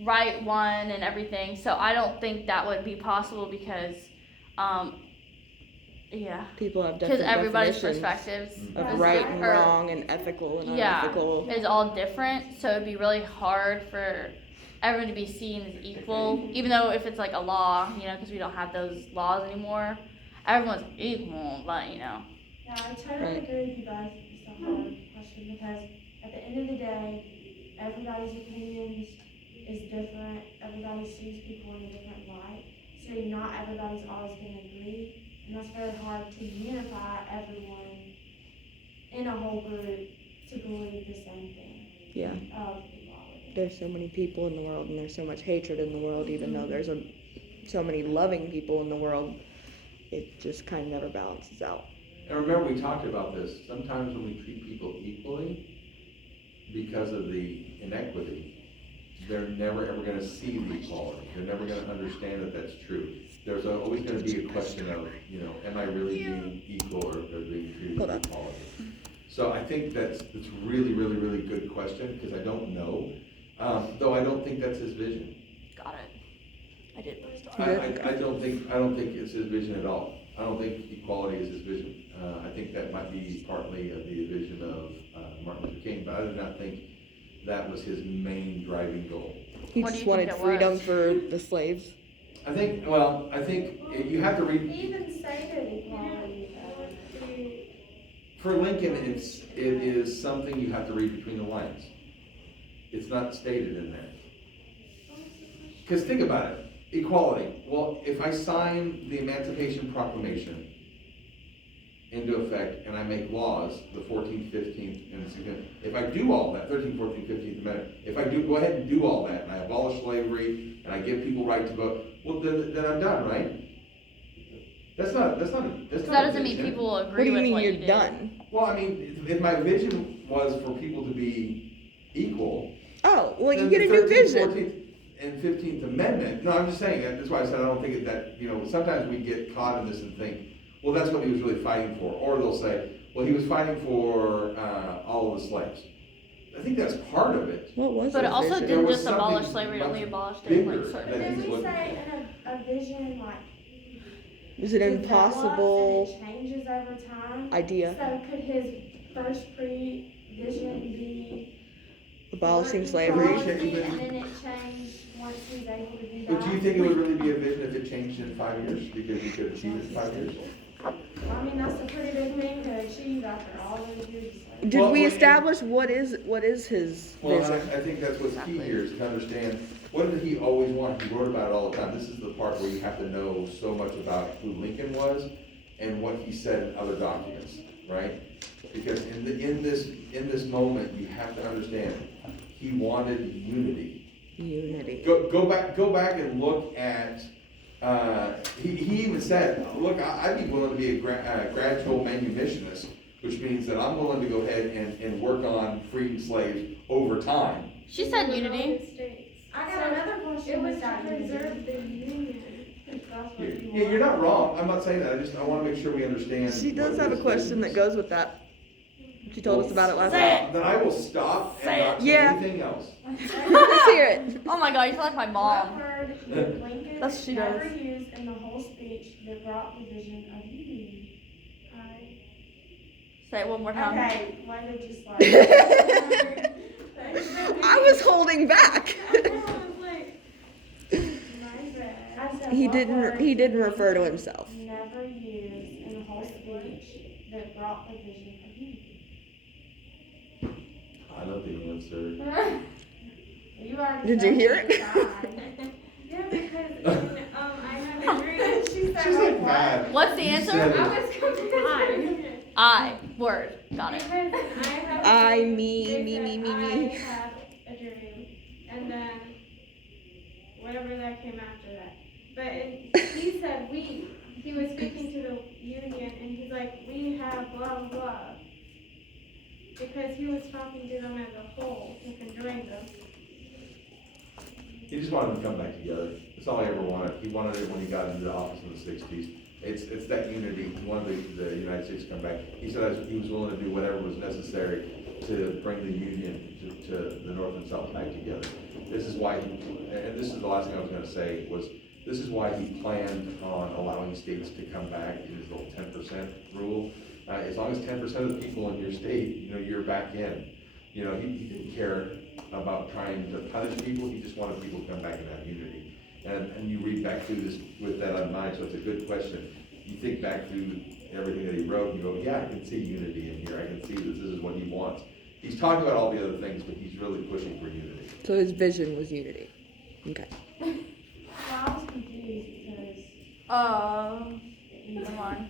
right one and everything. So I don't think that would be possible because, yeah, People have because different everybody's definitions perspectives of right and or- wrong and ethical and yeah, unethical. is all different. So it'd be really hard for everyone to be seen as equal, even though if it's like a law, because we don't have those laws anymore. Everyone's equal, but Yeah, I totally Right. agree with you both. It's a hard question because at the end of the day, everybody's opinions is different. Everybody sees people in a different light. So not everybody's always going to agree. And that's very hard to unify everyone in a whole group to believe the same thing Yeah. of equality. There's so many people in the world, and there's so much hatred in the world, even though there's so many loving people in the world. It just kind of never balances out. And remember, we talked about this, sometimes when we treat people equally, because of the inequity, they're never ever gonna see the equality, they're never gonna understand that that's true. There's always gonna be a question of, you know, am I really being equal or being treated Hold with on. equality? So I think that's really, really, really good question, because I don't know, though I don't think that's his vision. Got it. I did those dogs. I don't think it's his vision at all. I don't think equality is his vision. I think that might be partly of the vision of Martin Luther King, but I do not think that was his main driving goal. He What do just you wanted think it freedom was? for the slaves. I think you have to He read, even stated equality, for Lincoln, it is something you have to read between the lines. It's not stated in there. Because think about it, equality. Well, if I sign the Emancipation Proclamation into effect and I make laws, the 14th, 15th, and 16th, if I do all that, 13th, 14th, 15th Amendment, if I do go ahead and do all that and I abolish slavery and I give people right to vote, well, then I'm done, right? That's not So a that doesn't mean vision. people What agree do you with mean what you're you did. done? Well, I mean, if my vision was for people to be equal, Oh, well, you then get a the new 13th, vision. 14th, and 15th Amendment, no, I'm just saying, that's why I said I don't think that, you know, sometimes we get caught in this and think, well, that's what he was really fighting for. Or they'll say, well, he was fighting for all of the slaves. I think that's part of it. What was But it it? also There didn't was just abolish something slavery, it only much abolished it bigger like than certain. he's Did we looking say for. a vision like? Is it develops and impossible it changes over time? idea? So could his first pre-vision be? Abolishing more slavery? equality, and then it changed once he's able to do that? But do you think it would really be a vision if it changed in 5 years? Because you could achieve it in 5 years? Well, I mean, that's a pretty big thing to achieve after all those years. Did Well, we well, establish what is his Well, vision? I think that's what's key here, is to understand, what did he always want? He wrote about it all the time. This is the part where you have to know so much about who Lincoln was and what he said in other documents, right? Because in this moment, you have to understand, he wanted unity. Unity. Go back and look at, he even said, look, I'd be willing to be a gradual manumissionist, which means that I'm willing to go ahead and work on freeing slaves over time. She said For the unity. United States. I got another question. It was with to that unity. preserve the union, if that's what you Yeah, you're want. not wrong, I'm not saying that, I wanna make sure we understand. She does what have a his question that vision is. goes with that. She told us about it last Say night. Then I will stop and not say Yeah. anything else. Let's hear it. Oh my god, you sound like my What mom. word did Lincoln That's what she never does. use in the whole speech that brought the vision of union? Say it one more time. Okay, why did you slide? I was holding back. I was like, my bad. I said, He what didn't. word He did didn't refer to himself. Never used in the whole speech that brought the vision of unity. I know the answer. You already Did said you hear it? inside. Yeah, because I have a dream. She said, She's like what? mad. What's the You answer? said it. I was confused. I. Word. Got it. Because I have a I, dream. me, They me, said, me, me, I me. have a dream, and then whatever that came after that. But he said we. He was speaking to the union, and he's like, we have blah blah blah, because he was talking to them as a whole to conjoin them. He just wanted them to come back together. That's all he ever wanted. He wanted it when he got into the office in the 60s. It's that unity. He wanted the United States to come back. He said he was willing to do whatever was necessary to bring the Union to the North and South back together. This is why and this is the last thing I was gonna say, was this is why he planned on allowing states to come back in his little 10% rule. As long as 10% of the people in your state, you're back in. He didn't care about trying to punish people, he just wanted people to come back and have unity. And you read back through this with that on mind, so it's a good question. You think back through everything that he wrote, and you go, yeah, I can see unity in here, I can see that this is what he wants. He's talking about all the other things, but he's really pushing for unity. So his vision was unity. Okay. Well, I was confused because Never mind.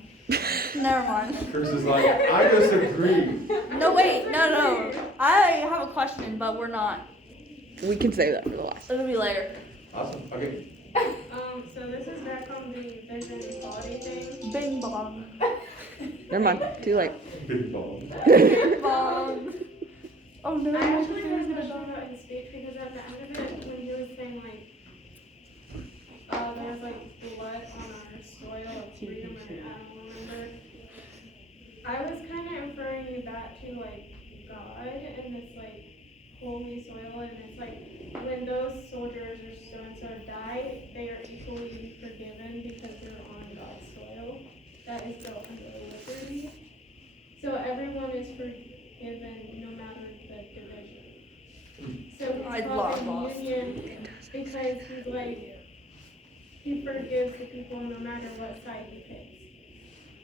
Never mind. Chris is like, I disagree. No, wait. No. I have a question, but we're not. We can save that for the last. It'll be later. Awesome, okay. so this is back on the vision equality thing. Bing bong. Never mind, too late. Big ball. Oh no. I actually heard him about his speech because at the end of it, when he was saying like, there was like blood on our soil of freedom, or I don't remember. I was kind of referring that to like God and this like holy soil, and it's like when those soldiers or so and so die, they are equally forgiven because they're on God's soil that is built under liberty. So everyone is forgiven no matter the division. So I it's love called Lost. a union because he's like, he forgives the people no matter what side he picks.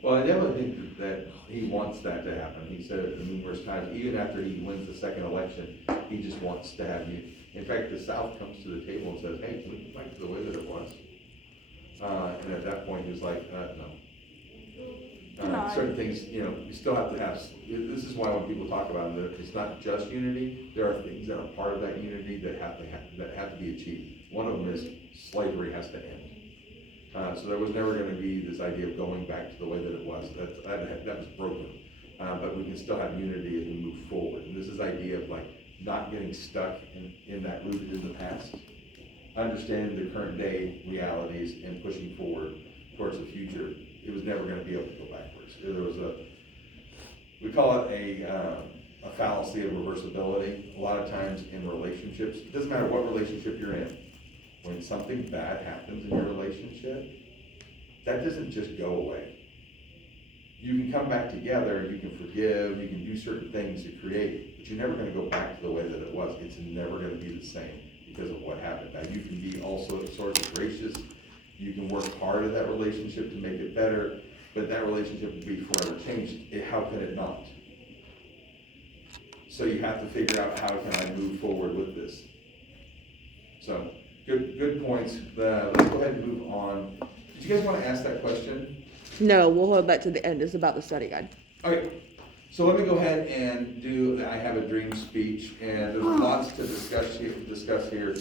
Well, I definitely think that he wants that to happen. He said it numerous times, even after he wins the second election, he just wants to have you. In fact, the South comes to the table and says, hey, can we go back to the way that it was? And at that point, he was like, no. Certain things, you know, you still have to have, this is why when people talk about it, it's not just unity, there are things that are part of that unity that have to be achieved. One of them is slavery has to end. So there was never gonna be this idea of going back to the way that it was, that was broken. But we can still have unity as we move forward. And this is idea of like not getting stuck in that rooted in the past. Understanding the current day realities and pushing forward towards the future. It was never gonna be able to go backwards. There was we call it a fallacy of reversibility. A lot of times in relationships, it doesn't matter what relationship you're in, when something bad happens in your relationship, that doesn't just go away. You can come back together, you can forgive, you can do certain things to create, but you're never gonna go back to the way that it was. It's never gonna be the same because of what happened. Now, you can be also sort of gracious, you can work hard at that relationship to make it better, but that relationship will be forever changed. How can it not? So you have to figure out, how can I move forward with this? So, good points. Let's go ahead and move on. Did you guys want to ask that question? No, we'll hold that to the end. It's about the study guide. Okay, so let me go ahead and do the I Have a Dream speech, and there's lots to discuss here.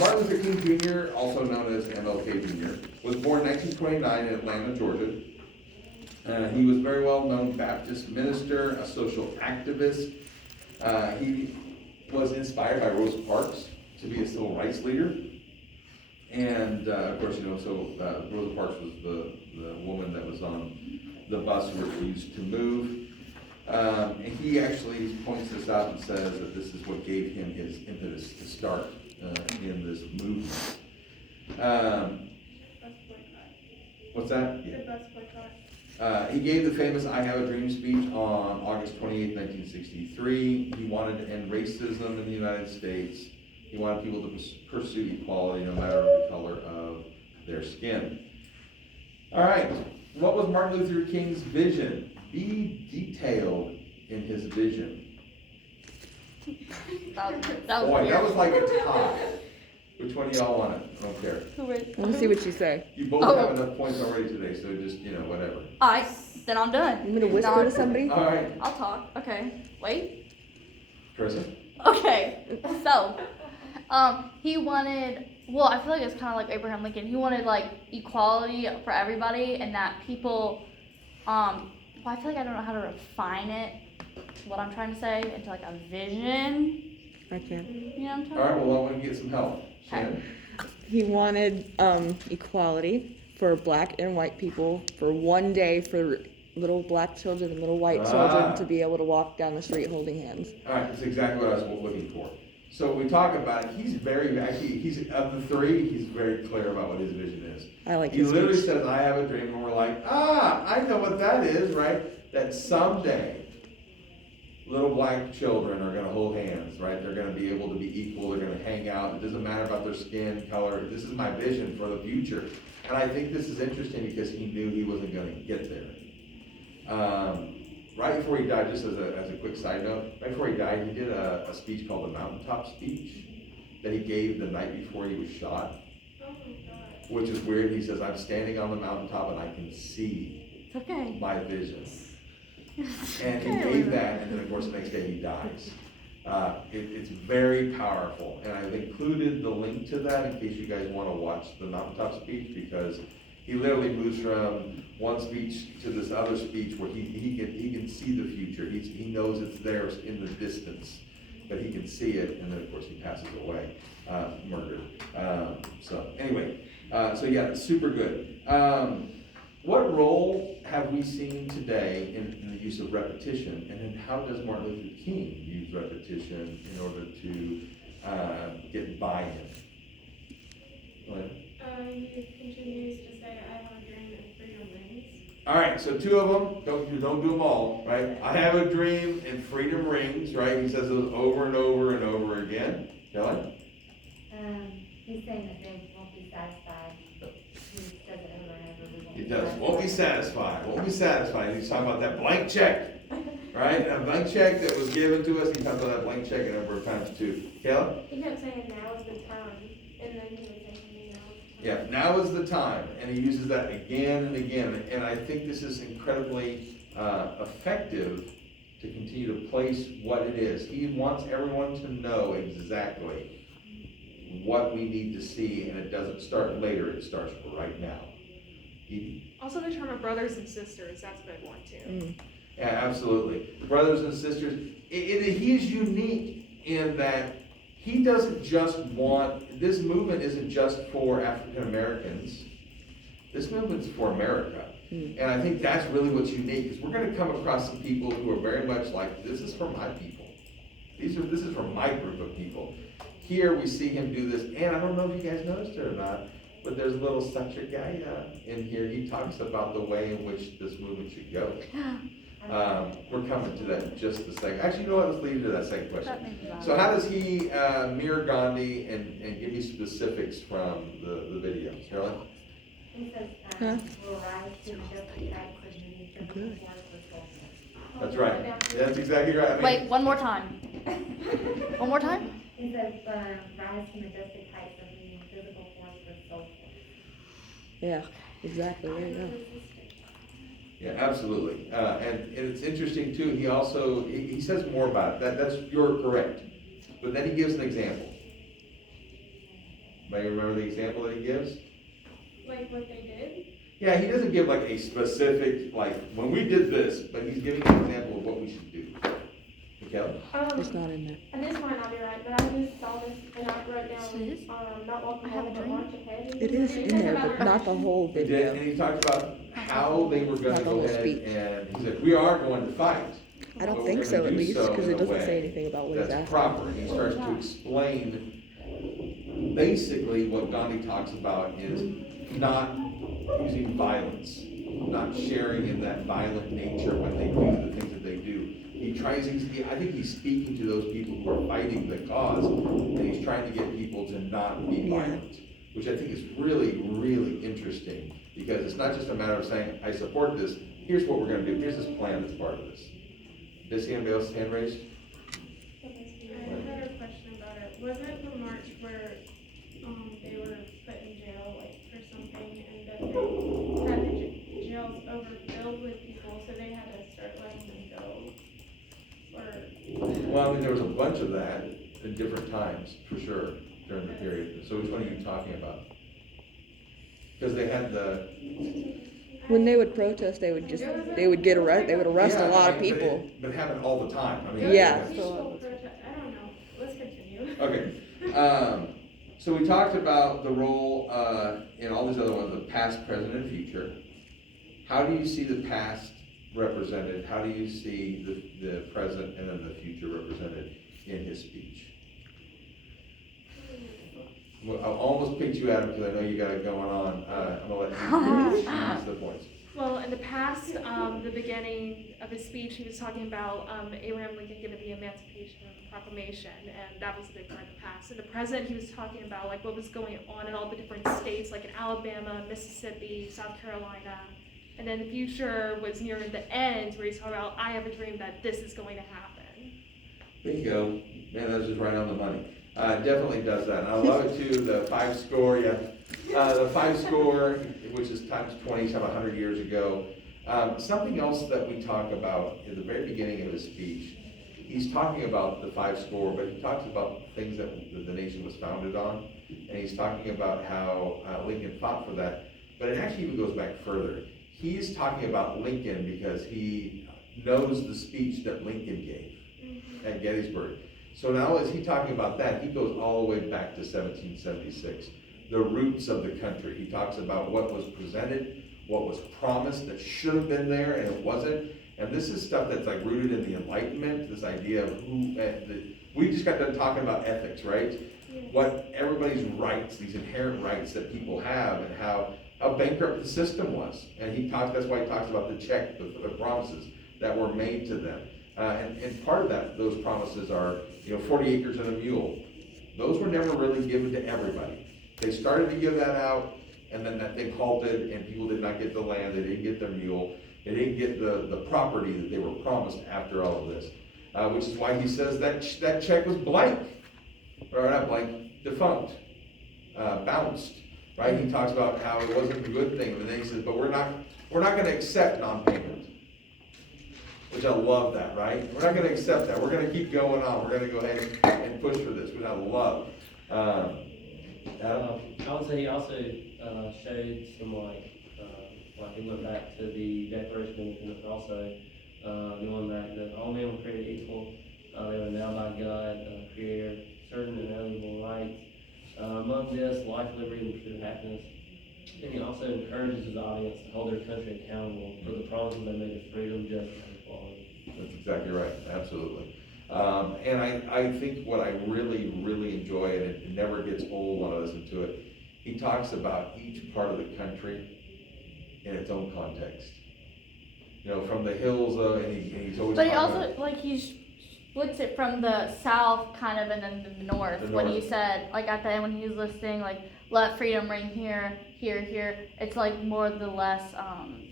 Martin Luther King Jr., also known as MLK Jr., was born in 1929 in Atlanta, Georgia. He was a very well-known Baptist minister, a social activist. He was inspired by Rosa Parks to be a civil rights leader. And of course, Rosa Parks was the woman that was on the bus who refused to move. And he actually points this out and says that this is what gave him his impetus to start in this movement. What's that? Yeah. The bus boycott. He gave the famous I Have a Dream speech on August 28, 1963. He wanted to end racism in the United States. He wanted people to pursue equality no matter the color of their skin. All right, what was Martin Luther King's vision? Be detailed in his vision. That was Boy, weird. that was like a tie. Which one do y'all want it? I don't care. Let me see what you say. You both have enough points already today, so just, whatever. Alright, then I'm done. You want me to whisper to somebody? All right, I'll talk. Okay. Wait. Carissa? Okay. So, he wanted, well, I feel like it's kind of like Abraham Lincoln. He wanted like equality for everybody, and that people, well, I feel like I don't know how to refine it, what I'm trying to say, into like a vision. I can't. You know what I'm talking All right, about? well, I want to get some help. Shannon? He wanted equality for black and white people for one day for little black children and little white children to be able to walk down the street holding hands. All right, that's exactly what I was looking for. So we talk about it, he's of the three, he's very clear about what his vision is. I like He his literally speech. says, I have a dream, and we're like, I know what that is, right? That someday, little black children are gonna hold hands, right? They're gonna be able to be equal, they're gonna hang out, it doesn't matter about their skin color. This is my vision for the future. And I think this is interesting because he knew he wasn't gonna get there. Right before he died, just as a quick side note, right before he died, he did a speech called the Mountaintop Speech that he gave the night before he was shot, Oh my God. which is weird. He says, I'm standing on the mountaintop and I can see It's okay. my vision. And he gave that, and then of course the next day he dies. It's very powerful, and I've included the link to that in case you guys want to watch the Mountaintop Speech, because He literally moves from one speech to this other speech where he can see the future. He knows it's there in the distance, but he can see it, and then of course he passes away, murdered. So anyway, so yeah, super good. What role have we seen today in the use of repetition, and then how does Martin Luther King use repetition in order to get buy-in? Glenn? He continues to say, I have a dream and freedom rings. All right, so two of them, don't do them all, right? I have a dream and freedom rings, right? He says those over and over and over again. Kelly? He's saying that they won't be satisfied. He says it over and over. We He does, won't be satisfied. He's talking about that blank check, right? A blank check that was given to us, he talks about that blank check a number of times too. Kelly? He kept saying, now is the time, and then he would say something else. Yeah, now is the time, and he uses that again and again, and I think this is incredibly effective to continue to place what it is. He wants everyone to know exactly what we need to see, and it doesn't start later, it starts right now. Also the term of brothers and sisters, that's a big one too. Yeah, absolutely. Brothers and sisters, he's unique in that he doesn't just want, this movement isn't just for African Americans. This movement's for America. And I think that's really what's unique, is we're gonna come across some people who are very much like, this is for my people. This is for my group of people. Here we see him do this, and I don't know if you guys noticed it or not, but there's a little Satya Gaya in here. He talks about the way in which this movement should go. We're coming to that in just a second. Actually, you know what? Let's leave it to that second question. So how does he mirror Gandhi, and give me specifics from the video? Carolyn? He says, will rise to majestic heights of meaning physical force with soul. That's right. That's exactly right. I mean, Wait, one more time. One more time? He says, rise to majestic heights of meaning physical force with soul. Yeah, exactly, there you go. Yeah, absolutely. And it's interesting too, he also, he says more about it. You're correct. But then he gives an example. May you remember the example that he gives? Like what they did? Yeah, he doesn't give like a specific, like, when we did this, but he's giving an example of what we should do. Okay? It's not in there. And this might not be right, but I just saw this and I wrote It is? down, not walking I have a home, but dream. march ahead. It is in there, but not the whole He did, video. and he talked about how they were gonna Not the go whole ahead, speech. and he said, we are going to fight. I but don't we're think gonna so, at do least, so because in it a doesn't way say anything about what he's That's asking. proper. He starts to explain, basically what Gandhi talks about is not using violence, not sharing in that violent nature when they do the things that they do. I think he's speaking to those people who are fighting the cause, and he's trying to get people to not be violent, which I think is really, really interesting, because it's not just a matter of saying, I support this, here's what we're gonna do, here's this plan that's part of this. Did I see anybody else's hand raised? I had a question about it. Wasn't the march where, they were put in jail, like, for something, and that they had the jails overfilled with people, so they had to start letting them go? Or, Well, I mean, there was a bunch of that at different times, for sure, during the period. So which one are you talking about? Because they had the. When they would protest, they would arrest a Yeah, lot I of mean, people. But it happened all the time. I mean. Yeah. peaceful protest, I don't know, let's continue. Okay. So we talked about the role, in all these other ones, of past, present, and future. How do you see the past represented? How do you see the present and then the future represented in his speech? Well, I almost picked you, Adam, because I know you got it going on. I'm gonna let you choose the points. Well, in the past, the beginning of his speech, he was talking about Abraham Lincoln giving the Emancipation Proclamation, and that was a big part of the past. In the present, he was talking about like what was going on in all the different states, like in Alabama, Mississippi, South Carolina. And then the future was near the end, where he's talking about, I have a dream that this is going to happen. Bingo. Man, that's just right on the money. Definitely does that. And I love it too, the 5 score, yeah. The 5 score, which is times 20, some 100 years ago. Something else that we talk about in the very beginning of his speech, he's talking about the 5 score, but he talks about things that the nation was founded on. And he's talking about how Lincoln fought for that. but it actually even goes back further. He's talking about Lincoln because he knows the speech that Lincoln gave at Gettysburg. So not only is he talking about that, he goes all the way back to 1776, the roots of the country. He talks about what was presented, what was promised that should have been there and it wasn't. And this is stuff that's like rooted in the Enlightenment, this idea of we just got done talking about ethics, right? What everybody's rights, these inherent rights that people have, and how bankrupt the system was. And that's why he talks about the check, the promises that were made to them. And part of that, those promises are, 40 acres and a mule. Those were never really given to everybody. They started to give that out, and then that thing halted, and people did not get the land, they didn't get their mule, they didn't get the property that they were promised after all of this. Which is why he says that check was blank, or not blank, defunct, bounced, right? He talks about how it wasn't a good thing, and then he says, but we're not gonna accept non-payment. Which I love that, right? We're not gonna accept that. We're gonna keep going on. We're gonna go ahead and push for this, which I love. Adam? I would say he also showed some he went back to the Declaration of Independence also, knowing that all men were created equal, they were endowed by God, Creator, certain inalienable rights. Among this, life, liberty, and pursuit of happiness. And he also encourages his audience to hold their country accountable for the promises they made of freedom, justice, and equality. That's exactly right, absolutely. And I think what I really, really enjoy, and it never gets old when I listen to it, he talks about each part of the country in its own context. From the hills, and he's always. But he also, he splits it from the south kind of and then the north. When he said, at the end when he was listing, let freedom ring here, it's more the less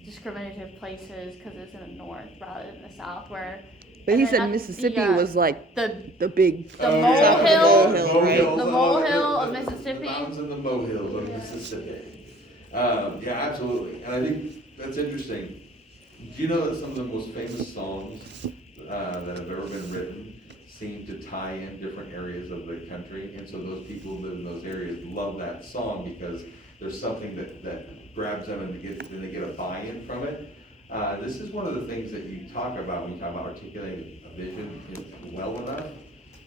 discriminative places because it's in the north rather than the south where. But he said Mississippi was the big. The molehill, right? The molehill of Mississippi. The mountains and the molehills of Mississippi. Yeah, absolutely. And I think that's interesting. Do you know that some of the most famous songs that have ever been written seem to tie in different areas of the country? And so those people who live in those areas love that song because there's something that grabs them and they get a buy-in from it. This is one of the things that you talk about when you talk about articulating a vision well enough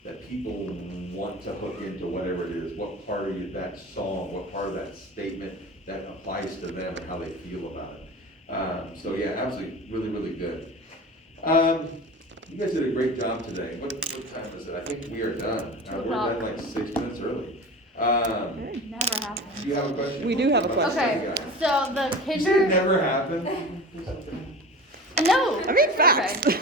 that people want to hook into whatever it is, what part of that song, what part of that statement that applies to them and how they feel about it. So yeah, absolutely, really, really good. You guys did a great job today. What time is it? I think we are done. We're done 6 minutes early. Never happened. Do you have a question? We do have a question. Okay, so the You said it kinder. never happened? No. I mean, facts. Okay.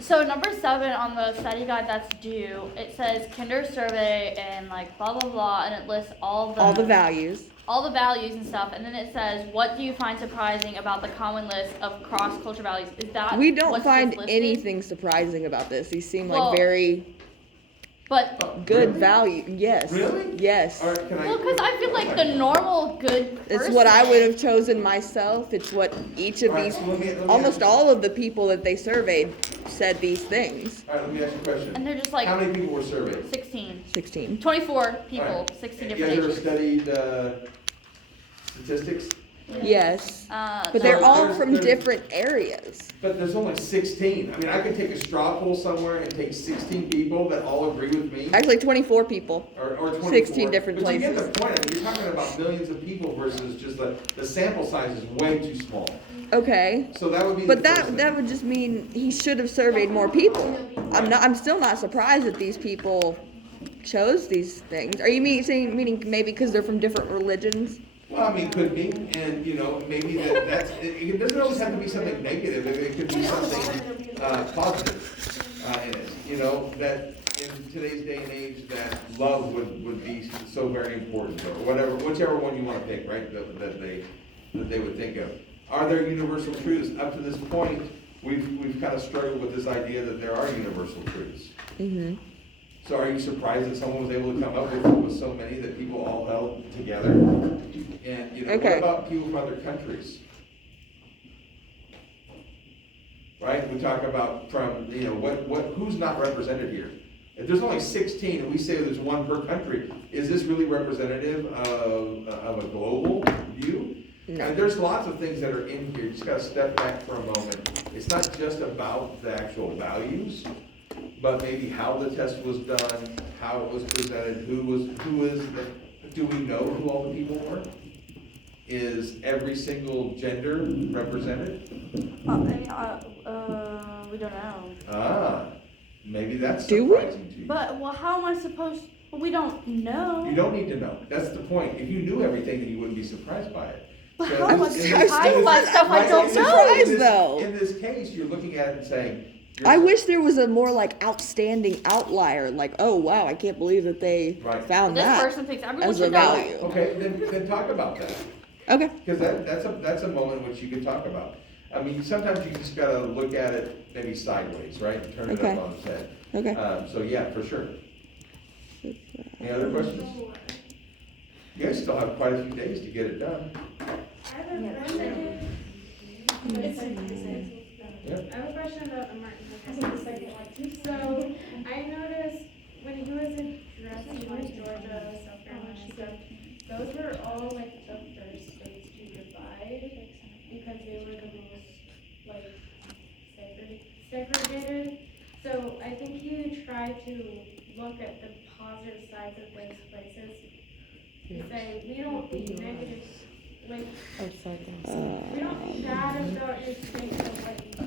So number 7 on the study guide that's due, it says Kinder survey and blah blah blah, and it lists all the values. all the values and stuff, and then it says, what do you find surprising about the common list of cross-culture values? Is that We don't what's find just listed? anything surprising about this. These seem Well, very But, good Really? value. Yes. Really? Yes. All right, can I? well, because I feel like the normal good person. It's what I would have chosen myself. It's what each of All right, these, so let me almost ask you- all of the people that they surveyed said these things. All right, let me ask you a question. And they're just How many people were surveyed? 16. 16. 24 people, All right. 16 You different guys ever ages. studied statistics? Yes. So- But they're all there's- from there's- different areas. But there's only 16. I mean, I could take a straw poll somewhere and take 16 people that all agree with me. Actually, 24 people. Or 24. 16 different But you get places. the point. I mean, you're talking about millions of people versus just the sample size is way too small. Okay. So that would be. But the first that thing. would just mean he should have surveyed more people. I'm still not surprised that these people chose these things. Are you meaning maybe because they're from different religions? Well, I mean, could be, and maybe it doesn't always have to be something negative. It could be something positive in it. That in today's day and age, that love would be so very important, or whatever, whichever one you want to pick, right? That they would think of. Are there universal truths? Up to this point, we've kind of struggled with this idea that there are universal truths. Mm-hmm. So are you surprised that someone was able to come up with so many that people all held together? And, Okay. what about people from other countries? Right? We talk about who's not represented here? If there's only 16 and we say there's one per country, is this really representative of a global view? And there's lots of things that are in here, you just gotta step back for a moment. It's not just about the actual values, but maybe how the test was done, how it was presented, do we know who all the people were? Is every single gender represented? We don't know. Ah, maybe that's Do we? surprising to you. But, well, how am I supposed, well, we don't know. You don't need to know, that's the point. If you knew everything, then you wouldn't be surprised by it. But So how in am I this- in surprised this- by stuff I right, don't in this- know? Surprised, in this- though. In this case, you're looking at it and saying. I wish there was a more like outstanding outlier, like, oh wow, I can't believe that they Right. found This that person thinks everyone as a should know. value. Okay, then talk about that. Okay. Because that's a moment in which you can talk about. I mean, sometimes you just gotta look at it maybe sideways, right, and turn it Okay. up on its head. Okay. So yeah, for sure. Any other questions? You guys still have quite a few days to get it done. I have a question. Yeah. I have a question about the Martin Luther King. So I noticed when he was addressing like Georgia, South Carolina, and stuff, those were all like the first states to divide because they were the most like segregated. So I think you try to look at the positive sides of those places. To say we don't think negative, like we don't think bad about your state of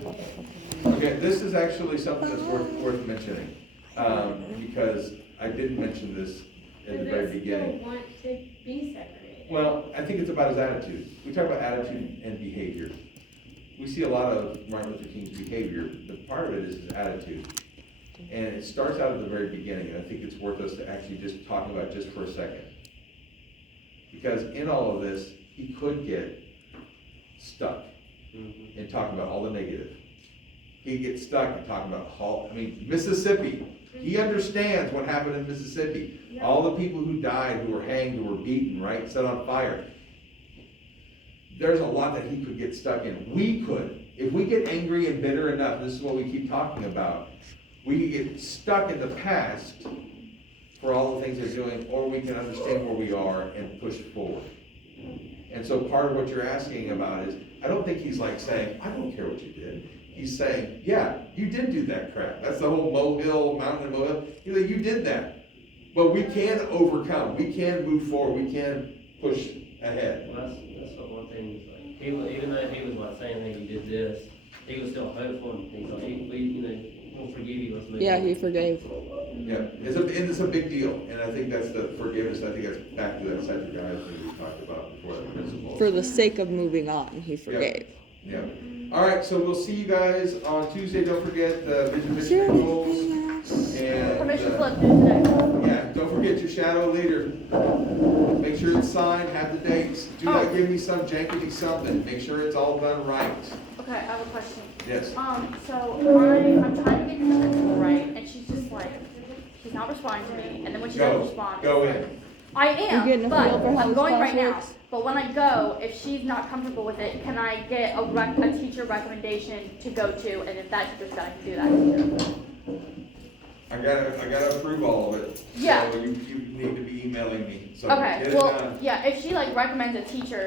what you did. Okay, this is actually something that's worth mentioning, because I didn't mention this at the very Do they beginning. still want to be segregated? Well, I think it's about his attitude. We talk about attitude and behavior. We see a lot of Martin Luther King's behavior, but part of it is his attitude. And it starts out at the very beginning, and I think it's worth us to actually just talk about just for a second. Because in all of this, he could get stuck in talking about all the negative. He'd get stuck in talking about Mississippi. He understands what happened in Mississippi. All the people who died, who were hanged, who were beaten, right, set on fire. There's a lot that he could get stuck in. We could. If we get angry and bitter enough, this is what we keep talking about, we could get stuck in the past for all the things they're doing, or we can understand where we are and push forward. And so part of what you're asking about is, I don't think he's like saying, I don't care what you did. He's saying, yeah, you did do that crap. That's the whole mountain and molehill. He's like, you did that. But we can overcome. We can move forward. We can push ahead. Well, that's what one thing is like. Even though he was like saying that he did this, he was still hopeful. And he's like, we'll forgive you. Let's move Yeah, on. he forgave. Yeah, it's a big deal. And I think that's the forgiveness. I think that's back to that Cedric guy thing we talked about before, that principle. For the sake of moving on, he forgave. Yeah. All right, so we'll see you guys on Tuesday. Don't forget the Vision Mission goals. And, Permission slip due today. yeah, don't forget your shadow leader. Make sure it's signed, have the dates. Do not give me some jankety something. Make sure it's all done right. Okay, I have a question. Yes. So I'm trying to get the principal right, and she's just like, she's not responding to me, and then when she does respond. Go it's in. like, I You getting am, a but feel for how I'm this going class right now. works? But when I go, if she's not comfortable with it, can I get a teacher recommendation to go to, and if that teacher's got to do that too? I gotta approve all of it. Yeah. So you need to be emailing me. So get Okay, it well, done. yeah, if she like recommends a teacher